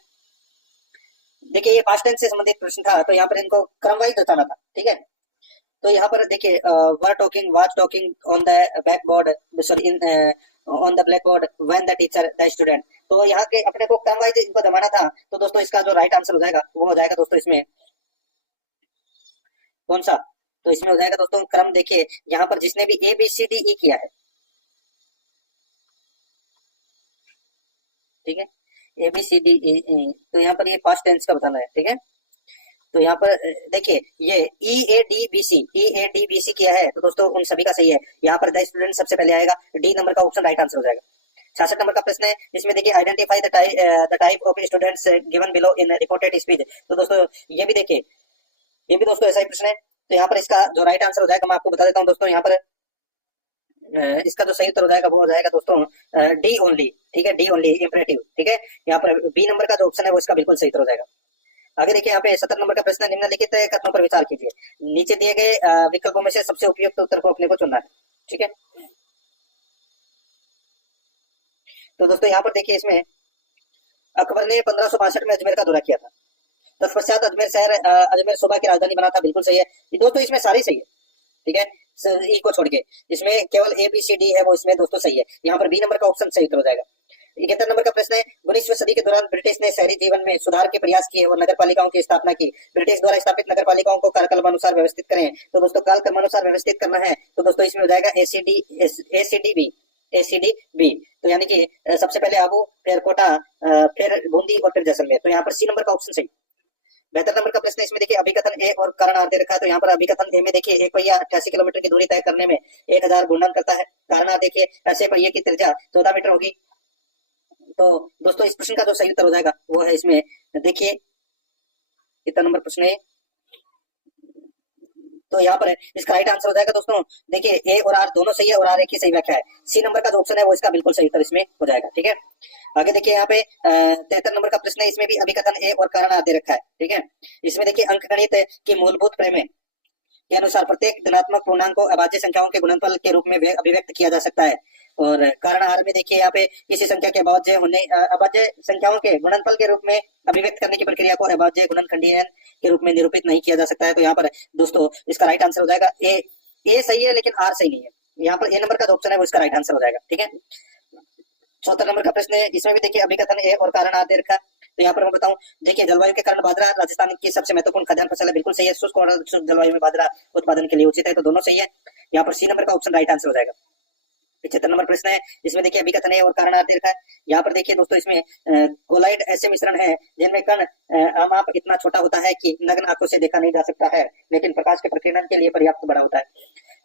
देखिए ये पास्ट टेंस से संबंधित प्रश्न था, तो यहाँ पर इनको क्रमवाइज बताना था, ठीक है। तो यहाँ पर देखिए were talking, was talking on the backboard, sorry in on the black board when the teacher the student. तो यहाँ के अपने को क्रमवाइज इनको जमाना था। तो दोस्तों इसका जो राइट आंसर हो जाएगा वो हो जाएगा दोस्तों इसमें कौन सा? तो इसमें हो जाएगा दोस्तों क्रम, देखिए यहाँ पर जिसने भी ABCDE किया है, ठीक है, ABCDE, तो यहाँ पर ये पास्ट टेंस का बताना है, ठीक है। तो यहाँ पर देखिए ये EADBC किया है। तो दोस्तों उन सभी का सही है, यहाँ पर द स्टूडेंट सबसे पहले आएगा, D नंबर का ऑप्शन राइट आंसर हो जाएगा। 66 नंबर का प्रश्न है, इसमें देखिए identify the type of students given below in reported speech. तो दोस्तों ये भी देखिए, ये भी दोस्तों ऐसा ही प्रश्न है। तो यहाँ पर इसका जो राइट आंसर हो जाएगा मैं आपको बता देता हूँ दोस्तों, यहाँ पर इसका जो सही उत्तर हो जाएगा वो हो जाएगा दोस्तों D ओनली, ठीक है, D ओनली इंपरेटिव, ठीक है। यहाँ पर B नंबर का जो ऑप्शन है वो इसका बिल्कुल सही उत्तर हो जाएगा। आगे देखिए यहाँ पे 70 नंबर का प्रश्न, निम्नलिखित कथनों पर विचार कीजिए, नीचे दिए गए विकल्पों में से सबसे उपयुक्त उत्तर को अपने को चुनना है, ठीक है। तो दोस्तों यहाँ पर देखिए इसमें अकबर ने 1562 में अजमेर का दौरा किया था, तत्पश्चात अजमेर शहर अजमेर सूबा की राजधानी बना था, बिल्कुल सही है। दोस्तों इसमें सारे सही है, ठीक है, ई को छोड़ के इसमें केवल ABCD है वो इसमें दोस्तों सही है। यहाँ पर B नंबर का ऑप्शन सही उत्तर हो जाएगा। 71 नंबर का प्रश्न है, 19वीं सदी के दौरान ब्रिटिश ने शहरी जीवन में सुधार के प्रयास किए और नगर पालिकाओं की स्थापना की। ब्रिटिश द्वारा स्थापित नगर पालिकाओं को कालक्रमानुसार व्यवस्थित करें। तो दोस्तों कालक्रमानुसार व्यवस्थित करना है, तो दोस्तों इसमें हो जाएगा ACDB। तो यानी कि सबसे पहले आबू, फिर कोटा, फिर बूंदी और फिर जैसलमेर। तो यहाँ पर C नंबर का ऑप्शन सही। 72 नंबर का प्रश्न है, इसमें देखिए अभिकथन A और कारण R दे रखा है। तो यहाँ पर अभिकथन A में देखिए एक पहिया 88 किलोमीटर की दूरी तय करने में 1000 घूर्णन करता है। कारण R देखिए ऐसे पहिए की त्रिज्या 14 मीटर होगी। तो दोस्तों इस प्रश्न का जो सही उत्तर हो जाएगा वो है इसमें देखिए कितना नंबर प्रश्न है, तो यहाँ पर इसका राइट आंसर हो जाएगा दोस्तों, देखिए A और R दोनों सही है और R एक ही सही व्याख्या है। C नंबर का जो ऑप्शन है वो इसका बिल्कुल सही उत्तर इसमें हो जाएगा, ठीक है। आगे देखिए यहाँ पे 73 नंबर का प्रश्न है, इसमें भी अभिकथन A और कारण R दे रखा है, ठीक है। इसमें देखिए अंकगणित की मूलभूत प्रमेय के अनुसार प्रत्येक धनात्मक पूर्णांक को अभाज्य संख्याओं के गुणनफल के रूप में अभिव्यक्त किया जा सकता है। और कारण आहार में देखिए यहाँ पे किसी संख्या के अभाज्य संख्याओं के गुणनफल के रूप में अभिव्यक्त करने की प्रक्रिया को अभाज्य गुणनखंडीय के रूप में निरूपित नहीं किया जा सकता है। तो यहाँ पर दोस्तों इसका राइट आंसर हो जाएगा ए सही है लेकिन आर सही नहीं है। यहाँ पर ए नंबर का जो ऑप्शन है वो इसका राइट आंसर हो जाएगा, ठीक है। 74 नंबर का प्रश्न है, इसमें भी देखिए अभिकथन ए और कारण आर दे रखा। तो यहाँ पर मैं बताऊं, देखिए जलवायु के कारण बाजरा राजस्थान की सबसे महत्वपूर्ण खाद्यान्न फसल है, बिल्कुल सही है। शुष्क और शुष्क जलवायु में बाजरा उत्पादन के लिए उचित है, तो दोनों सही है। यहाँ पर सी नंबर का ऑप्शन राइट आंसर हो जाएगा। 75 नंबर प्रश्न है, इसमें देखिए अभिकथन है और कारण आर दे रखा है। यहाँ पर देखिए दोस्तों इसमें कोलाइड ऐसे मिश्रण है जिनमें कण आमाप इतना छोटा होता है कि नग्न आंखों से देखा नहीं जा सकता है, लेकिन प्रकाश के प्रकीर्णन के लिए पर्याप्त बड़ा होता है।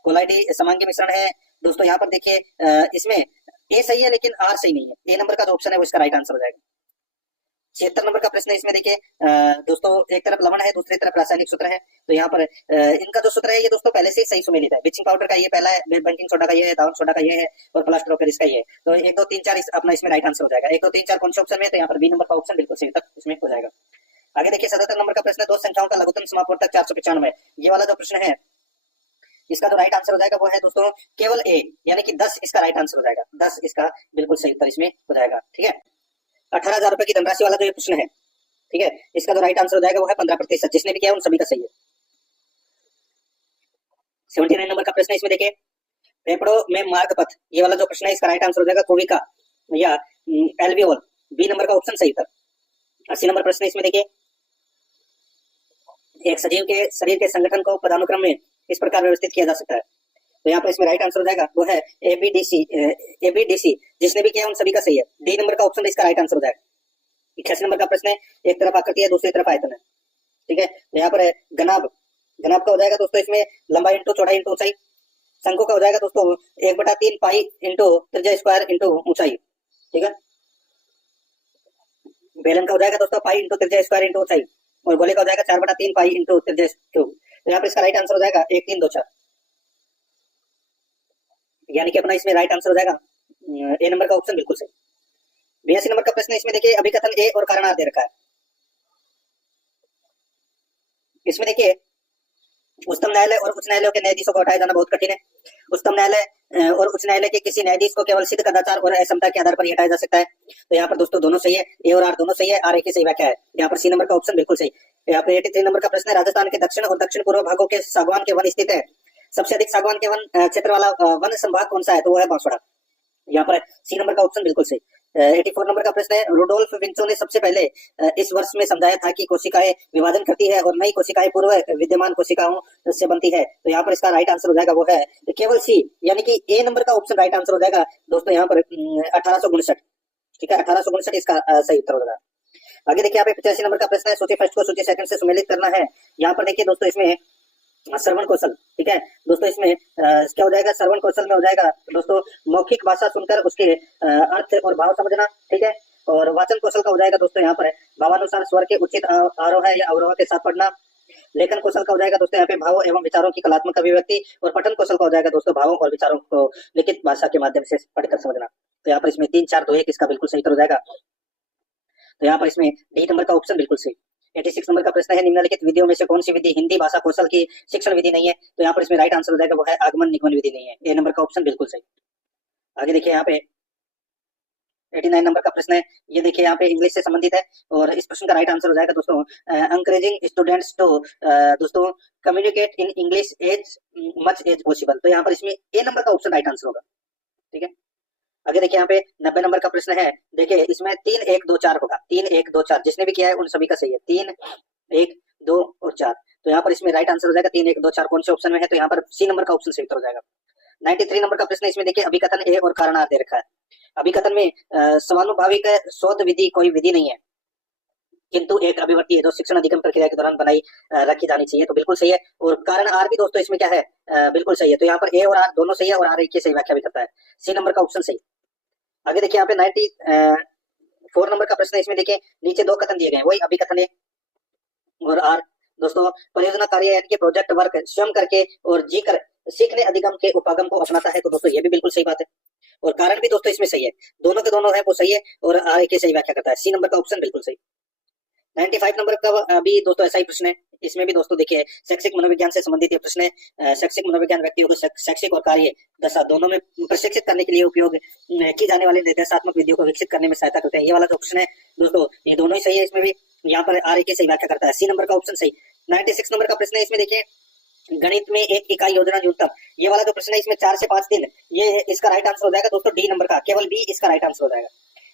कोलाइडी समांगी मिश्रण है दोस्तों। यहाँ पर देखिए इसमें ए सही है लेकिन आर सही नहीं है। ए नंबर का जो ऑप्शन है वो इसका राइट आंसर हो जाएगा। 76 नंबर का प्रश्न है, इसमें देखिए दोस्तों एक तरफ लवण है दूसरी तरफ रासायनिक सूत्र है। तो यहाँ पर इनका जो सूत्र है ये दोस्तों पहले से ही सही सुमेलित है। ब्लीचिंग पाउडर का ये पहला है, बेकिंग सोडा का ये है, दाउन सोडा का ये है और प्लास्टर ऑफ पेरिस का ये है। तो 1 2 3 4 अपना इसमें राइट आंसर हो जाएगा। 1 2 3 4 कौन से ऑप्शन में है, तो यहाँ पर बी नंबर का ऑप्शन बिल्कुल सही तक इसमें हो जाएगा। आगे देखिए 77 नंबर का प्रश्न है, दो संख्याओं का लघुत्तम समापवर्तक 495। ये वाला जो प्रश्न है इसका जो राइट आंसर हो जाएगा वो है दोस्तों केवल ए, यानी कि 10 इसका राइट आंसर हो जाएगा। 10 इसका बिल्कुल सही उत्तर इसमें हो जाएगा, ठीक है। 18,000 रुपए की धनराशि वाला जो ये प्रश्न है, ठीक है, इसका जो राइट आंसर हो जाएगा वो है 15%। जिसने भी किया उन सभी का सही है। 79 नंबर का प्रश्न है, इसमें देखिए फेफड़ों में मार्ग पथ, ये वाला जो प्रश्न है इसका राइट आंसर हो जाएगा कोविका या एल्वियोल, बी नंबर का ऑप्शन सही था। 80 नंबर प्रश्न है, इसमें देखिए एक सजीव के शरीर के संगठन को पदानुक्रम में इस प्रकार व्यवस्थित किया जा सकता है। तो यहाँ पर इसमें राइट आंसर हो जाएगा वो है एबीडीसी। जिसने भी किया उन सभी का सही है। डी नंबर का ऑप्शन इसका राइट आंसर हो जाएगा। 88 नंबर का प्रश्न है, एक तरफ आकृति है दूसरी तरफ आयतन है, ठीक है। तो यहाँ पर है गनाब। गनाब का हो जाएगा दोस्तों इसमें लंबाई इंटू चौड़ाई इंटू ऊंचाई। शंकु का हो जाएगा दोस्तों 1/3 पाई इंटू त्रिज्या स्क्वायर इंटू ऊंचाई, ठीक है। बेलन का हो जाएगा दोस्तों पाई इंटू त्रिज्या स्क्वायर इंटू ऊंचाई। और गोले का हो जाएगा 4/3 पाई इंटू त्रिज्या क्यूब। तो यहाँ पर इसका राइट आंसर हो जाएगा 1 3 2 4, यानी कि अपना इसमें राइट आंसर हो जाएगा ए नंबर का ऑप्शन बिल्कुल सही। 82 नंबर का प्रश्न है, इसमें देखिए अभिकथन ए और कारण आर दे रखा है। इसमें देखिए उच्चतम न्यायालय और उच्च न्यायालयों के न्यायाधीशों को हटाया जाना बहुत कठिन है। उच्चतम न्यायालय और उच्च न्यायालय के किसी न्यायाधीश को केवल सिद्ध कदाचार और असमता के आधार पर हटाया जा सकता है। तो यहाँ पर दोस्तों दोनों सही है, ए और आर दोनों सही है, आर एक ही सही व्याख्या है। यहाँ पर सी नंबर का ऑप्शन बिल्कुल सही। यहाँ पर 83 नंबर का प्रश्न है, राजस्थान के दक्षिण और दक्षिण पूर्व भागों के सागवान के वन स्थित है। सबसे अधिक सागवान के वन क्षेत्र वाला वन संभाग कौन सा है? तो वो है बांसवाड़ा। यहाँ पर सी नंबर का ऑप्शन बिल्कुल सही। 84 नंबर का प्रश्न है, रुडोल्फ विंचो ने सबसे पहले इस वर्ष में समझाया था कि कोशिकाएं विभाजन करती है और नई कोशिकाएं पूर्व विद्यमान कोशिकाओं से बनती है। तो यहाँ पर इसका राइट आंसर हो जाएगा वो है केवल सी, यानी कि ए नंबर का ऑप्शन राइट आंसर हो जाएगा दोस्तों यहाँ पर 1859, ठीक है। 1859 इसका सही उत्तर हो जाएगा। आगे देखिए यहाँ पे 85 नंबर का प्रश्न है, सूची फर्स्ट को सूची सेकंड से सुमेलित करना है। यहाँ पर देखिए दोस्तों इसमें श्रवण कौशल, ठीक है दोस्तों। इसमें क्या हो जाएगा? श्रवण कौशल में हो जाएगा दोस्तों मौखिक भाषा सुनकर उसके अर्थ और भाव समझना, ठीक है। और वाचन कौशल का हो जाएगा दोस्तों यहाँ पर भावानुसार स्वर के उचित आरोह या अवरोह के साथ पढ़ना। लेखन कौशल का हो जाएगा दोस्तों यहाँ पे भावों एवं विचारों की कलात्मक अभिव्यक्ति। और पठन कौशल का हो जाएगा दोस्तों भावों और विचारों को लिखित भाषा के माध्यम से पढ़कर समझना। तो यहाँ पर इसमें 3 4 2 1 इसका बिल्कुल सही उत्तर हो जाएगा। तो यहाँ पर इसमें डी नंबर का ऑप्शन बिल्कुल सही। 86 नंबर का प्रश्न है, निम्नलिखित विधियों में से कौन सी विधि हिंदी भाषा कौशल की शिक्षण विधि नहीं है? तो यहाँ पर इसमें राइट आंसर हो जाएगा वो है आगमन निगमन विधि नहीं है। ए नंबर का ऑप्शन बिल्कुल सही। आगे देखिए यहाँ पे 89 नंबर का प्रश्न है, ये देखिए यहाँ पे इंग्लिश से संबंधित है और इस प्रश्न का राइट आंसर हो जाएगा दोस्तों एनकरेजिंग स्टूडेंट्स टू दोस्तों communicate in English as much as possible. तो यहाँ पर इसमें ए नंबर का ऑप्शन राइट आंसर होगा, ठीक है। आगे देखिए यहाँ पे 90 नंबर का प्रश्न है, देखिए इसमें 3 1 2 4 होगा। 3 1 2 4 जिसने भी किया है उन सभी का सही है। 3 1 2 और 4। तो यहाँ पर इसमें राइट आंसर हो जाएगा 3 1 2 4 कौन से ऑप्शन में है? तो यहाँ पर सी नंबर का ऑप्शन सही उत्तर हो जाएगा। 93 नंबर का प्रश्न है, इसमें देखिए अभिकथन ए और कारण आर दे रखा है। अभिकथन में समानुभाविक शोध विधि कोई विधि नहीं है, किंतु एक अभिवर्ती है जो शिक्षण अधिगम प्रक्रिया के दौरान बनाई रखी जानी चाहिए। तो बिल्कुल सही है। और कारण आर भी दोस्तों इसमें क्या है? बिल्कुल सही है। तो यहाँ पर ए और आर दोनों सही है और आर एक की सही व्याख्या भी करता है। सी नंबर का ऑप्शन सही। आगे देखिए यहाँ पे 94 नंबर का प्रश्न है, इसमें देखिए नीचे 2 कथन दिए गए हैं, वही अभिकथन ए और आर दोस्तों परियोजना कार्य यानी कि प्रोजेक्ट वर्क स्वयं करके और जी कर सीखने अधिगम के उपागम को अपनाता है। तो दोस्तों ये भी बिल्कुल सही बात है। और कारण भी दोस्तों इसमें सही है, दोनों के दोनों है वो सही है और आर की सही व्याख्या करता है। सी नंबर का ऑप्शन बिल्कुल सही। 95 नंबर का भी दोस्तों ऐसा ही प्रश्न है। इसमें भी दोस्तों देखिए शैक्षिक मनोविज्ञान से संबंधित ये प्रश्न है। शैक्षिक मनोविज्ञान व्यक्तियों को शैक्षिक और कार्य दशा दोनों में प्रशिक्षित करने के लिए उपयोग की जाने वाली निर्देशात्मक विधियों को विकसित करने में सहायता करते हैं। ये वाला जो ऑप्शन है दोस्तों ये दोनों ही सही है। इसमें भी यहाँ पर आर की सही व्याख्या करता है। सी नंबर का ऑप्शन सही। 96 नंबर का प्रश्न है, इसमें देखिए गणित में 1 इकाई योजना न्यूनतम, ये वाला जो प्रश्न है इसमें 4 से 5 दिन, ये इसका राइट आंसर हो जाएगा दोस्तों डी नंबर का, केवल बी इसका राइट आंसर हो जाएगा।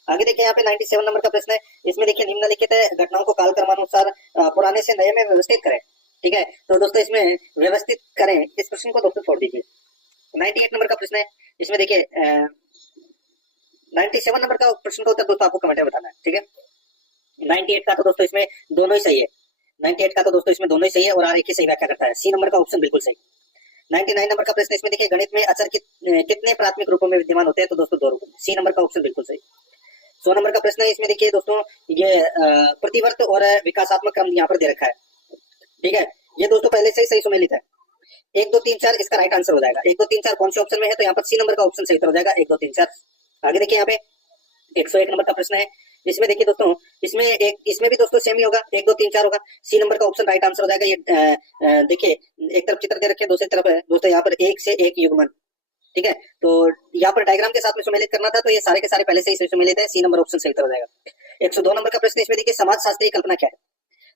आगे देखिए यहाँ पे 97 नंबर का प्रश्न है, इसमें देखिए निम्नलिखित घटनाओं को कालक्रमानुसार पुराने से नए में व्यवस्थित करें, ठीक है। तो दोस्तों इसमें व्यवस्थित करें इस प्रश्न को दोस्तों छोड़ दीजिए। 98 नंबर का प्रश्न है, इसमें देखिए 97 नंबर का प्रश्न का उत्तर दोस्तों आपको कमेंट में बताना है, ठीक है। 98 का तो दोस्तों इसमें दोनों ही सही है। 98 का तो दोस्तों इसमें दोनों ही सही है और आर एक ही सही व्याख्या करता है। सी नंबर का ऑप्शन बिल्कुल सही। 99 नंबर का प्रश्न, इसमें देखिए गणित में अचर कितने प्राथमिक रूपों में विद्यमान होते हैं? तो दोस्तों 2 रूपों में। सी नंबर का ऑप्शन बिल्कुल सही। 100 नंबर का प्रश्न है, इसमें देखिए दोस्तों ये प्रतिवर्त और विकासात्मक क्रम यहाँ पर दे रखा है, ठीक है। ये दोस्तों पहले से ही सही सुमेलित है। 1 2 3 4 इसका राइट आंसर हो जाएगा। 1 2 3 4 कौन से ऑप्शन में है? तो यहाँ पर सी नंबर का ऑप्शन सही उत्तर हो जाएगा 1 2 3 4। आगे देखिए यहाँ पे 101 नंबर का प्रश्न है, इसमें देखिए दोस्तों इसमें भी दोस्तों सेम ही होगा, 1 2 3 4 होगा। सी नंबर का ऑप्शन राइट आंसर हो जाएगा। ये देखिए एक तरफ चित्र दे रखे, दूसरी तरफ है दोस्तों यहाँ पर 1 से 1 युग्मन, ठीक है। तो यहाँ पर डायग्राम के साथ में सुमेलित करना था, तो ये सारे के सारे पहले से ही सुमेलित है। सी नंबर ऑप्शन सही उत्तर हो जाएगा। 102 नंबर का प्रश्न, इसमें देखिए समाज शास्त्रीय कल्पना क्या है?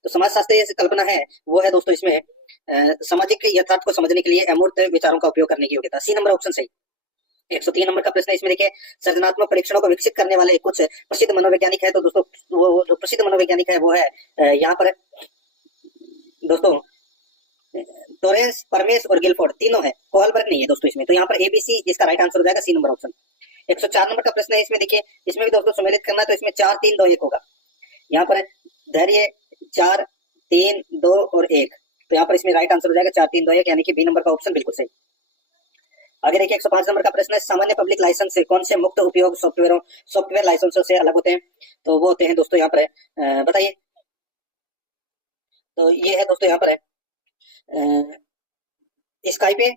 तो समाज शास्त्रीय कल्पना है वो है दोस्तों इसमें सामाजिक यथार्थ को समझने के लिए अमूर्त विचारों का उपयोग करने की योग्यता। सी नंबर ऑप्शन सही। 103 नंबर का प्रश्न है, इसमें देखिए सृजनात्मक परीक्षणों को विकसित करने वाले कुछ प्रसिद्ध मनोवैज्ञानिक है। तो दोस्तों वो जो प्रसिद्ध मनोवैज्ञानिक है वो है यहाँ पर दोस्तों टोरेंस, परमेश और गिलफोर्ड तीनों है, कोहलबर्ग नहीं है दोस्तों इसमें। तो यहाँ पर एबीसी इसका राइट आंसर हो जाएगा सी नंबर ऑप्शन। 104 नंबर का प्रश्न है, इसमें देखिए, इसमें भी दोस्तों सम्मिलित करना है, तो इसमें 4 3 2 1 होगा। यहाँ पर धैर्य 4 3 2 और 1, तो यहाँ पर इसमें राइट आंसर हो जाएगा 4 3 2 1, यानी कि बी नंबर का ऑप्शन बिल्कुल सही। आगे देखिए 105 नंबर का प्रश्न है, सामान्य पब्लिक लाइसेंस से कौन से मुक्त उपयोग सॉफ्टवेयर लाइसेंसों से अलग होते हैं? तो वो होते हैं दोस्तों यहाँ पर बताइए। तो ये है दोस्तों यहाँ पर है स्काइपे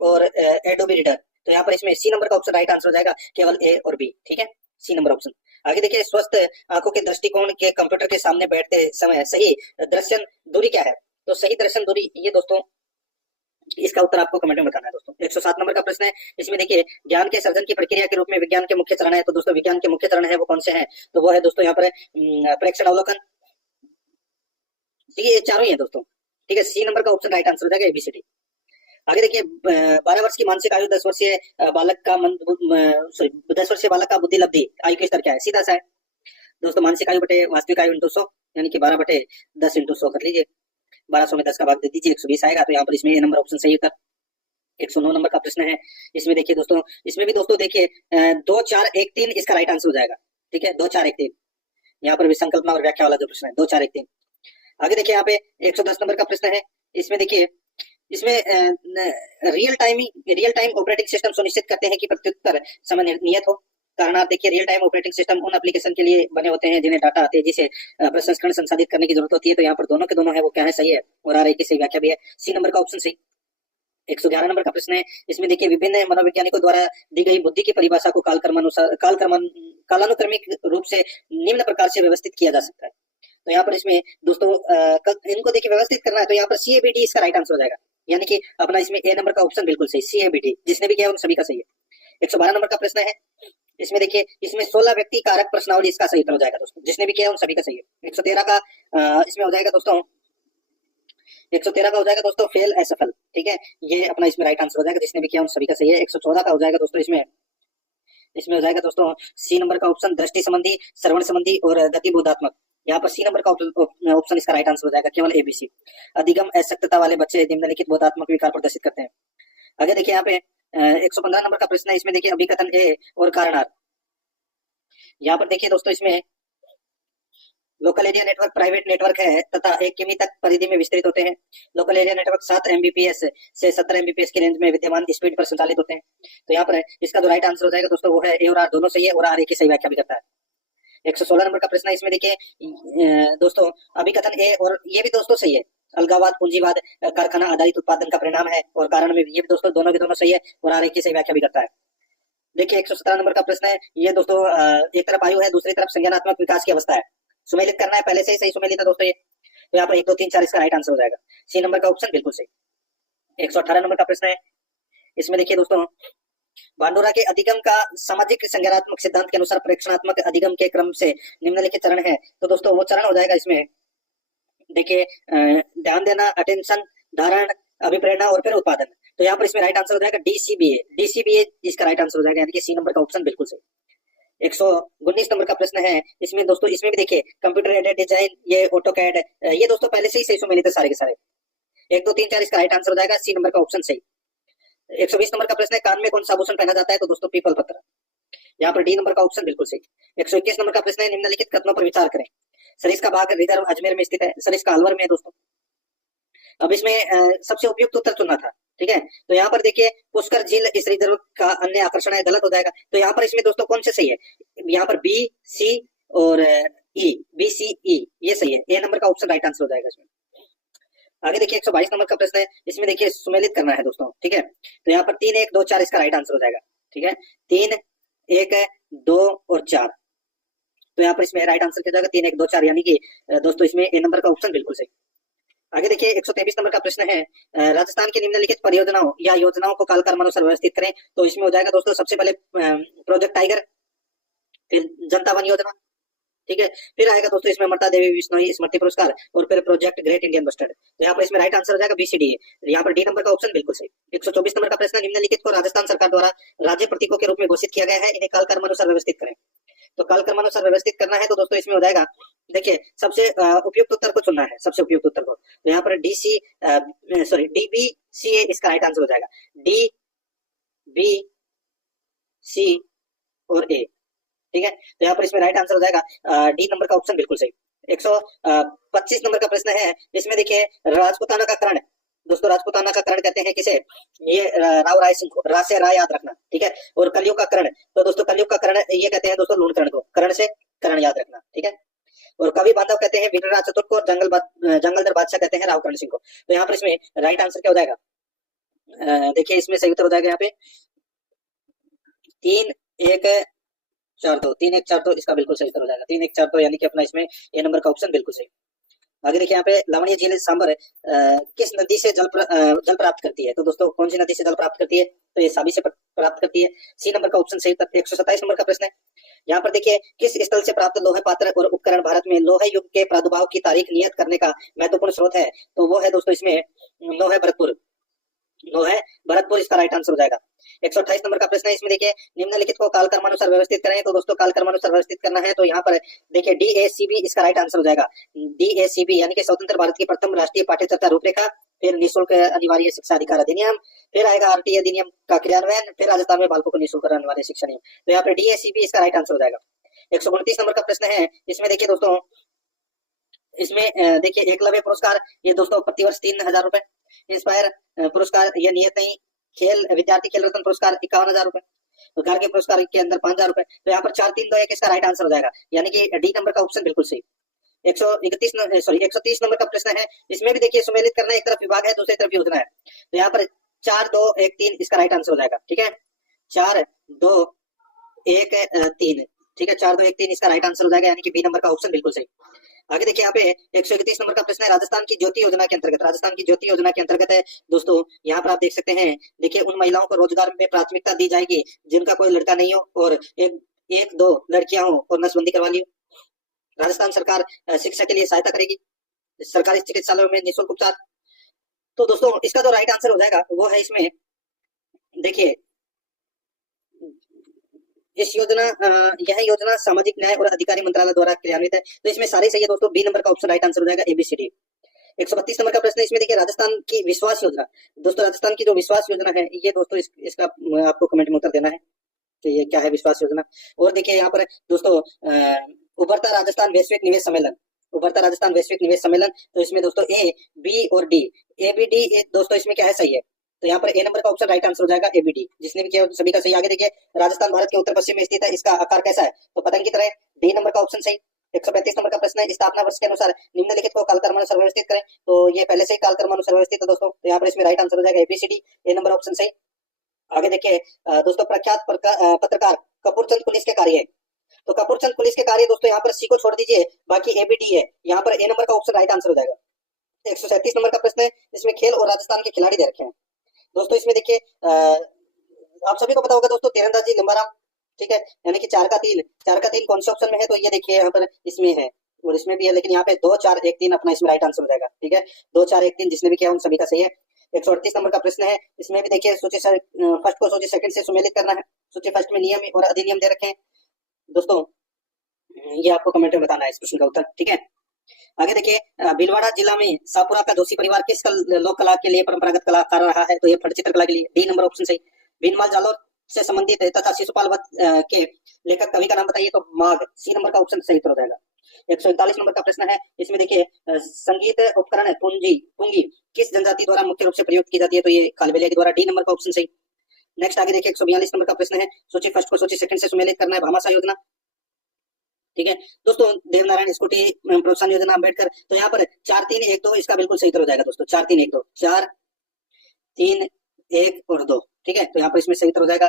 और एडोबी रीडर। तो यहाँ पर इसमें सी नंबर का ऑप्शन राइट आंसर हो जाएगा, केवल ए और बी, ठीक है, सी नंबर ऑप्शन। आगे देखिए, स्वस्थ आंखों के दृष्टिकोण के कंप्यूटर के सामने बैठते समय सही दर्शन दूरी क्या है? तो सही दर्शन दूरी ये दोस्तों, इसका उत्तर आपको कमेंट में बताना है दोस्तों। 107 नंबर का प्रश्न है, इसमें देखिए, ज्ञान के सर्जन की प्रक्रिया के रूप में विज्ञान के मुख्य चरण है। तो दोस्तों विज्ञान के मुख्य चरण है वो कौन से हैं? तो वो है दोस्तों यहाँ पर प्रेक्षण, अवलोकन, ये चारों ही है दोस्तों, ठीक है, सी नंबर का ऑप्शन राइट आंसर हो जाएगा, एबीसीडी। आगे देखिए 12 वर्ष की मानसिक आयु 10 वर्षीय बालक का 10 वर्षीय बालक का बुद्धि लब्धि आयु का स्तर क्या है? सीधा सा है दोस्तों, मानसिक आयु बटे वास्तविक आयु इंटू 100, यानी कि 12 बटे 10 इंटू 100 कर लीजिए, 1200 में 10 का भाग दे दीजिए, 120 आएगा। तो यहाँ पर इसमें ए नंबर ऑप्शन सही उत्तर। 109 नंबर का प्रश्न है, इसमें देखिए दोस्तों, इसमें भी दोस्तों देखिए 2 4 1 3 इसका राइट आंसर हो जाएगा, ठीक है, 2 4 1 3, यहाँ पर विसंकल्पना और व्याख्या वाला जो प्रश्न है 2 4 1 3। आगे देखिए यहाँ पे 110 नंबर का प्रश्न है, इसमें देखिए, इसमें रियल टाइम ऑपरेटिंग सिस्टम सुनिश्चित करते हैं कि प्रत्युत्तर समय नियत हो। कारण आप देखिए, रियल टाइम ऑपरेटिंग सिस्टम उन एप्लीकेशन के लिए बने होते हैं जिन्हें डाटा तेजी से प्रसंस्करण संसाधित करने की जरूरत होती है। तो यहाँ पर दोनों के दोनों है वो क्या है? सही है, और आर की सही व्याख्या भी है, सी नंबर का ऑप्शन सही। 111 नंबर का प्रश्न है, इसमें देखिए, विभिन्न मनोवैज्ञानिकों द्वारा दी गई बुद्धि की परिभाषा को कालानुक्रमिक रूप से निम्न प्रकार से व्यवस्थित किया जा सकता है। तो यहाँ पर इसमें दोस्तों इनको देखिए व्यवस्थित करना है, तो यहाँ पर CABD इसका राइट आंसर हो जाएगा, यानी कि अपना इसमें ए नंबर का ऑप्शन बिल्कुल सही, CABD, जिसने भी किया उन सभी का सही है। 112 नंबर का प्रश्न है, इसमें देखिए, इसमें 16 व्यक्ति कारक प्रश्नावली इसका सही उत्तर हो जाएगा दोस्तों, जिसने भी किया उन सभी का सही है। 113 का इसमें हो जाएगा दोस्तों, 113 का हो जाएगा दोस्तों फेल असफल, ठीक है, ये अपना इसमें राइट आंसर हो जाएगा, जिसने भी किया उन सभी का सही है। 114 का हो जाएगा दोस्तों, इसमें हो जाएगा दोस्तों सी नंबर का ऑप्शन, दृष्टि संबंधी, श्रवण संबंधी और गति बोधात्मक। यहाँ पर सी नंबर का ऑप्शन इसका राइट आंसर हो जाएगा, केवल एबीसी। अधिगम अशक्तता वाले बच्चे निम्नलिखित बोधात्मक विकार प्रदर्शित करते हैं। आगे देखिए यहाँ पे 115 नंबर का प्रश्न है, इसमें देखिए अभिकथन ए और कारण आर। यहाँ पर देखिए दोस्तों, इसमें local area network private network है तथा 1 किमी तक परिधि में विस्तृत होते हैं। लोकल एरिया नेटवर्क 7 Mbps से 17 Mbps की रेंज में विद्यमान स्पीड पर संचालित होते हैं। तो यहाँ पर इसका जो राइट आंसर हो जाएगा दोस्तों वो है ए और आर दोनों सही है, और आर ए की सही व्याख्या भी करता है। 116 नंबर का प्रश्न है, इसमें देखिए दोस्तों अभिकथन ए और ये भी दोस्तों सही है, अलगाववाद पूंजीवाद कारखाना आधारित उत्पादन का परिणाम है, और कारण में ये भी दोस्तों दोनों के दोनों सही है, और आर ए की सही व्याख्या भी करता है। देखिए 117 नंबर का प्रश्न है, ये दोस्तों एक तरफ आयु है, दूसरी तरफ संज्ञानात्मक विकास की अवस्था है, सुमेलित करना है, पहले से ही सही सुमेलित है दोस्तों ये। तो यहाँ पर 1 2 3 4 इसका राइट आंसर हो जाएगा, सी नंबर का ऑप्शन बिल्कुल सही। 118 नंबर का प्रश्न है, इसमें देखिए दोस्तों बांडोरा के अधिगम का सामाजिक संज्ञानात्मक सिद्धांत के अनुसार प्रेक्षणात्मक अधिगम के क्रम से निम्नलिखित चरण है। तो दोस्तों वो चरण हो जाएगा इसमें देखिए ध्यान देना, अटेंशन, धारण, अभिप्रेरणा और फिर उत्पादन। तो यहाँ पर इसमें राइट आंसर हो जाएगा DCBA इसका राइट आंसर हो जाएगा, यानी कि सी नंबर का ऑप्शन बिल्कुल सही। 119 नंबर का प्रश्न है, इसमें दोस्तों इसमें भी देखिए कंप्यूटर एडेड डिजाइन, ये ऑटोकैड, ये दोस्तों पहले से ही सही सुमेलित है सारे के सारे। 1 2 3 4 इसका राइट आंसर हो जाएगा, सी नंबर का ऑप्शन सही। 120 नंबर का प्रश्न है, कान में कौन सा आभूषण पहना जाता है? तो दोस्तों पीपल पत्र, यहाँ पर डी नंबर का ऑप्शन बिल्कुल सही। 121 नंबर का प्रश्न है, निम्नलिखित कथनों पर विचार करें। सरिस का बाग रिजर्व अजमेर में स्थित है, सरिस का अलवर में है दोस्तों। अब इसमें सबसे उपयुक्त उत्तर चुनना था, ठीक है, तो यहाँ पर देखिए पुष्कर झील इस रिजर्व का अन्य आकर्षण है, गलत हो जाएगा। तो यहाँ पर इसमें दोस्तों कौन से सही है? यहाँ पर बी सी और BCE ये सही है, ए नंबर का ऑप्शन राइट आंसर हो जाएगा इसमें। आगे देखिए 122 नंबर का प्रश्न है, इसमें देखिए सुमेलित करना है दोस्तों, ठीक है, तो यहाँ पर 3 1 2 4 इसका राइट आंसर हो जाएगा, ठीक है, 3 1 2 और 4। तो यहाँ पर इसमें राइट आंसर क्या जाएगा? 3 1 2 4, यानी कि दोस्तों इसमें ए नंबर का ऑप्शन बिल्कुल सही। आगे देखिए 123 नंबर का प्रश्न है, राजस्थान की निम्नलिखित परियोजनाओं या योजनाओं को कालक्रमानुसार व्यवस्थित करें। तो इसमें हो जाएगा दोस्तों सबसे पहले प्रोजेक्ट टाइगर, फिर जनता वन योजना, ठीक है, फिर आएगा दोस्तों इसमें अमृता देवी बिश्नोई स्मृति पुरस्कार, और फिर प्रोजेक्ट ग्रेट इंडियन बस्टर्ड। तो यहाँ पर इसमें राइट आंसर हो जाएगा BCD, यहाँ पर डी नंबर का ऑप्शन बिल्कुल सही। 124 नंबर का प्रश्न, निम्नलिखित को राजस्थान सरकार द्वारा राज्य प्रतीकों के रूप में घोषित किया गया है, इन्हें कालक्रमानुसार व्यवस्थित करें। तो कालक्रमानुसार व्यवस्थित करना है, तो दोस्तों इसमें हो जाएगा देखिए सबसे उपयुक्त उत्तर को चुनना है, सबसे उपयुक्त उत्तर को। तो यहाँ पर डी बी सी ए इसका राइट आंसर हो जाएगा। डी बी सी और ए, ठीक है। तो यहाँ पर इसमें राइट आंसर हो जाएगा डी नंबर का ऑप्शन बिल्कुल सही। 125 नंबर का प्रश्न है, इसमें देखिए राजपूताना का कर्ण, दोस्तों राजपूताना का कर्ण कहते हैं किसे, ये राव राय सिंह को, रा से रा याद रखना, ठीक है। और कलयुग का कर्ण, तो दोस्तों कलयुग का कर्ण ये कहते हैं दोस्तों लूण कर्ण को, कर्ण से कर्ण याद रखना, ठीक है। और कवि बांधव कहते हैं विक्रमराज चतुर्थ को, और जंगलधर बादशाह कहते हैं रावकर्ण सिंह को। तो यहाँ पर इसमें राइट आंसर क्या हो जाएगा, देखिए इसमें सही उत्तर हो जाएगा यहाँ पे 3-1-4-2, 3-1-4-2 इसका बिल्कुल सही उत्तर हो जाएगा। 3-1-4-2 यानी कि अपना इसमें ए नंबर का ऑप्शन बिल्कुल सही। आगे देखिए यहाँ पे लवणीय झील सांबर किस नदी से जल प्राप्त करती है, तो दोस्तों कौन सी नदी से जल प्राप्त करती है, तो ये साबी से प्राप्त करती है। सी नंबर का ऑप्शन सही उत्तर। 127 नंबर का प्रश्न है, यहाँ पर देखिए किस स्थल से प्राप्त लोहे पात्र और उपकरण भारत में लोहे युग के प्रादुर्भाव की तारीख नियत करने का महत्वपूर्ण स्रोत है, तो वो है दोस्तों इसमें लोहे भरतपुर, लोहे भरतपुर इसका राइट आंसर हो जाएगा। 128 नंबर का प्रश्न है, इसमें देखिए निम्नलिखित को काल कर्मानुसार व्यवस्थित करें, तो दोस्तों काल कर्मानुसार व्यवस्थित करना है, तो यहाँ पर देखिए DACB इसका राइट आंसर हो जाएगा। DACB यानी कि स्वतंत्र भारत की प्रथम राष्ट्रीय पाठ्यचर्या रूपरेखा, फिर निःशुल्क अनिवार्य शिक्षा अधिकार अधिनियम, फिर आएगा RT अधिनियम का क्रियान्वयन, फिर राजस्थान में बालकों को निःशुल्क अनिवार्य शिक्षा नियम। तो यहाँ पर DACB इसका राइट आंसर हो जाएगा। 129 नंबर का प्रश्न है, इसमें देखिए दोस्तों, इसमें देखिए एकलव्य पुरस्कार ये दोस्तों प्रतिवर्ष 3000 रुपए, इंस्पायर पुरस्कार ये नियत नहीं, खेल विद्यार्थी खेल रत्न पुरस्कार 51,000 रुपए, तो गार्गी पुरस्कार के अंदर 5,000 रुपए। तो यहाँ पर 4-3-2-1 इसका राइट आंसर हो जाएगा, यानी कि डी नंबर का ऑप्शन बिल्कुल सही। 130 नंबर का प्रश्न है, इसमें भी देखिए सुमेलित करना, एक तरफ विभाग है दूसरी तरफ योजना है, तो यहाँ पर 4-2-1-3 इसका राइट आंसर हो जाएगा, ठीक है। 4-2-1-3, ठीक है, 4-2-1-3 इसका राइट आंसर हो जाएगा, यानी कि बी नंबर का ऑप्शन बिल्कुल सही। आगे देखिए यहाँ पे 131 नंबर का प्रश्न है, राजस्थान की ज्योति योजना के अंतर्गत, राजस्थान की ज्योति योजना के अंतर्गत है दोस्तों, यहाँ पर आप देख सकते हैं, देखिए उन महिलाओं को रोजगार में प्राथमिकता दी जाएगी जिनका कोई लड़का नहीं हो और एक दो लड़कियां हो और नसबंदी करवा ली हो। राजस्थान सरकार शिक्षा के लिए सहायता करेगी, सरकारी चिकित्सालयों में निःशुल्क उपचार। तो दोस्तों इसका जो राइट आंसर हो जाएगा वो है इसमें देखिए इस योजना यह योजना सामाजिक न्याय और अधिकारी मंत्रालय द्वारा क्रियान्वित है, तो इसमें सारे सही है दोस्तों, बी नंबर का ऑप्शन राइट आंसर हो जाएगा ABCD। 132 नंबर का प्रश्न है, इसमें देखिए राजस्थान की विश्वास योजना, दोस्तों राजस्थान की जो विश्वास योजना है ये दोस्तों इसका आपको कमेंट में उत्तर देना है कि ये क्या है विश्वास योजना। और देखिए यहाँ पर दोस्तों उभरता राजस्थान वैश्विक निवेश सम्मेलन, उभरता राजस्थान वैश्विक निवेश सम्मेलन, तो इसमें दोस्तों A, B और D, ABD दोस्तों इसमें क्या है सही है, तो यहाँ पर ए नंबर का ऑप्शन राइट आंसर हो जाएगा ABD, जिसने भी किया सभी का सही। आगे देखिए राजस्थान भारत के उत्तर पश्चिम में स्थित है, इसका आकार कैसा है, तो पतंग की तरह, डी नंबर का ऑप्शन सही। 135 नंबर का प्रश्न है, स्थापना वर्ष के अनुसार निम्नलिखित को कालक्रमानुसार व्यवस्थित करें, तो ये पहले से ही कालक्रमानुसार व्यवस्थित है दोस्तों, तो यहाँ पर इसमें राइट आंसर हो जाएगा ABCD, ए नंबर ऑप्शन सही। आगे देखिए दोस्तों प्रख्यात पत्रकार कपूरचंद पुलिस के कार्य, तो कपूरचंद पुलिस के कार्य दोस्तों यहाँ पर सी को छोड़ दीजिए, बाकी ABD है, यहाँ पर ए नंबर का ऑप्शन राइट आंसर हो जाएगा। 137 नंबर का प्रश्न है, इसमें खेल और राजस्थान के खिलाड़ी दे रखे हैं दोस्तों, इसमें देखिए आप सभी को पता होगा दोस्तों तीरंदाजी लंबाराम, ठीक है, यानी कि 4 का 3 कौन से ऑप्शन में है, तो ये देखिए यहाँ पर इसमें है और इसमें भी है, लेकिन यहाँ पे 2-4-1-3 अपना इसमें राइट आंसर हो जाएगा, ठीक है, 2-4-1-3 जिसने भी किया उन सभी का सही है। 138 नंबर का प्रश्न है, इसमें भी देखिए सूची फर्स्ट को सूची सेकंड से सुमेलित करना है, सूची फर्स्ट में नियम और अधिनियम दे रखे हैं दोस्तों, ये आपको कमेंट में बताना है इस प्रश्न का उत्तर, ठीक है। आगे देखिए भीलवाड़ा जिला में सापुरा का जोशी परिवार किस लोक कला के लिए परंपरागत कलाकार रहा है, तो ये फट चित्रकला के लिए, डी नंबर ऑप्शन सही। भीनमाल जालोर से संबंधित है तथा शिशुपाल वध के लेखक कवि का नाम बताइए, तो माघ, सी नंबर का ऑप्शन सही हो जाएगा। 141 नंबर का प्रश्न है, इसमें देखिए संगीत उपकरण पुंगी किस जनजाति द्वारा मुख्य रूप से प्रयुक्त की जाती है, तो ये कालबेलिया के द्वारा, डी नंबर का ऑप्शन सही। नेक्स्ट आगे देखिए 142 नंबर का प्रश्न है, सूची फर्स्ट को सूची सेकंड से सुमेलित करना है, भामाशाह योजना, ठीक है दोस्तों, देवनारायण स्कूटी प्रोत्साहन योजना अम्बेडकर, तो यहाँ पर 4-3-1-2 इसका बिल्कुल सही उत्तर हो जाएगा दोस्तों, 4-3-1-2, 4-3-1 और 2, ठीक है, तो यहाँ पर इसमें सही उत्तर हो जाएगा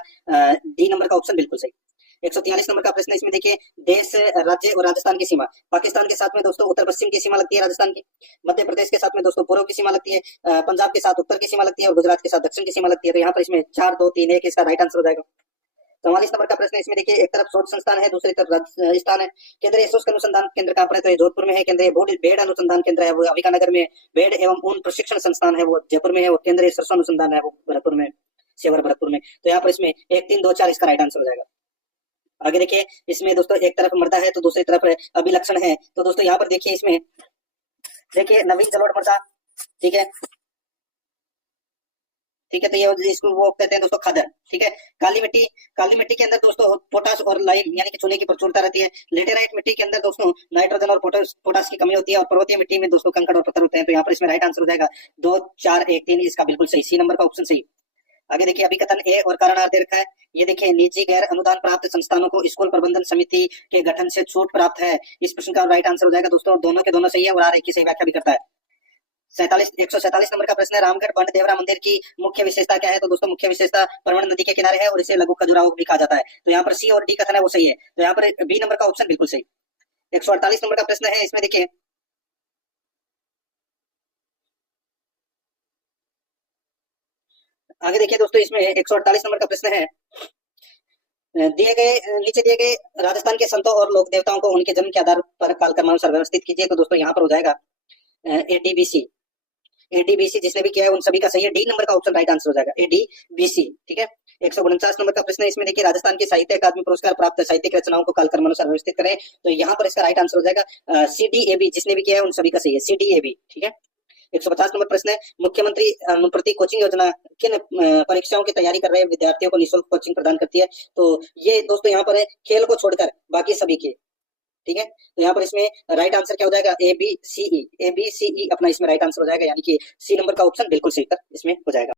डी नंबर का ऑप्शन बिल्कुल सही। 143 नंबर का प्रश्न है, इसमें देखिए देश, राज्य और राजस्थान की सीमा, पाकिस्तान के साथ में दोस्तों उत्तर पश्चिम की सीमा लगती है राजस्थान की, मध्य प्रदेश के साथ में दोस्तों पूर्व की सीमा लगती है, पंजाब के साथ उत्तर की सीमा लगती है और गुजरात के साथ दक्षिण की सीमा लगती है, तो यहाँ पर इसमें 4-2-3-1 इसका राइट आंसर हो जाएगा। 44 नंबर का प्रश्न है, इसमें देखिए एक तरफ शोध संस्थान है दूसरी तरफ राजस्थान है, केंद्रीय शुष्क अनुसंधान केंद्र कहाँ पर है, तो ये जोधपुर में है, केंद्रीय भेड़ अनुसंधान केंद्र है वो अंबिकानगर में, भेड़ एवं ऊन प्रशिक्षण संस्थान है वो जयपुर में है, और केंद्रीय सरसों अनुसंधान है वो भरतपुर में, सेवर भरतपुर में, तो यहाँ पर इसमें 1-3-2-4 इसका राइट आंसर हो जाएगा। आगे देखिए इसमें दोस्तों एक तरफ मृदा है तो दूसरी तरफ अभिलक्षण है। तो दोस्तों यहाँ पर देखिए इसमें देखिए नवीन जलोढ़ मृदा, ठीक है, ठीक है, तो ये इसको वो कहते हैं दोस्तों खादर, ठीक है। काली मिट्टी, काली मिट्टी के अंदर दोस्तों पोटास और लाइम यानी कि चूने की प्रचुरता रहती है। लेटेराइट मिट्टी के अंदर दोस्तों नाइट्रोजन और पोटास की कमी होती है। और पर्वतीय मिट्टी में दोस्तों कंकड़ और पत्थर होते हैं। तो यहाँ पर इसमें राइट आंसर हो जाएगा 2 4 1 3, इसका बिल्कुल सही, सी नंबर का ऑप्शन सही। आगे देखिए अभी कथन ए और कारण आर दे रखा है। ये देखिए निजी गैर अनुदान प्राप्त संस्थानों को स्कूल प्रबंधन समिति के गठन से छूट प्राप्त है। इस प्रश्न का राइट आंसर हो जाएगा दोस्तों दोनों के दोनों सही है और आर एक की सही व्याख्या भी करता है। 147 नंबर का प्रश्न है, रामगढ़ बंड देवरा मंदिर की मुख्य विशेषता क्या है? तो दोस्तों मुख्य विशेषता परवण नदी के किनारे है और इसे लघु खजुराहो भी कहा जाता है। तो यहाँ पर सी और डी कथन है वो सही है। तो यहाँ पर बी नंबर का ऑप्शन बिल्कुल सही। 148 नंबर का प्रश्न है, इसमें देखिए आगे देखिए दोस्तों इसमें 148 नंबर का प्रश्न है, दिए गए नीचे दिए गए राजस्थान के संतों और लोक देवताओं को उनके जन्म के आधार पर कालक्रमानुसार व्यवस्थित कीजिए। तो दोस्तों यहाँ पर हो जाएगा एडीबीसी, एडीबीसी जिसने भी किया है उन सभी का सही है। डी नंबर का ऑप्शन राइट आंसर हो जाएगा एडीबीसी, ठीक है। 149 नंबर का प्रश्न है, इसमें देखिए राजस्थान की साहित्य अकादमी पुरस्कार प्राप्त साहित्यिक रचनाओं को कालक्रमानुसार व्यवस्थित करें। तो यहाँ पर इसका राइट आंसर हो जाएगा सीडीएबी, जिसने भी किया है उन सभी का सही है, सीडीएबी, ठीक है। 150 नंबर प्रश्न है, मुख्यमंत्री अनुप्रति कोचिंग योजना किन परीक्षाओं की तैयारी कर रहे विद्यार्थियों को निःशुल्क कोचिंग प्रदान करती है? तो ये दोस्तों यहाँ पर है खेल को छोड़कर बाकी सभी के, ठीक है। तो यहाँ पर इसमें राइट आंसर क्या हो जाएगा? A B C E, A B C ई अपना इसमें राइट आंसर हो जाएगा, यानी कि सी नंबर का ऑप्शन बिल्कुल सही इसमें हो जाएगा।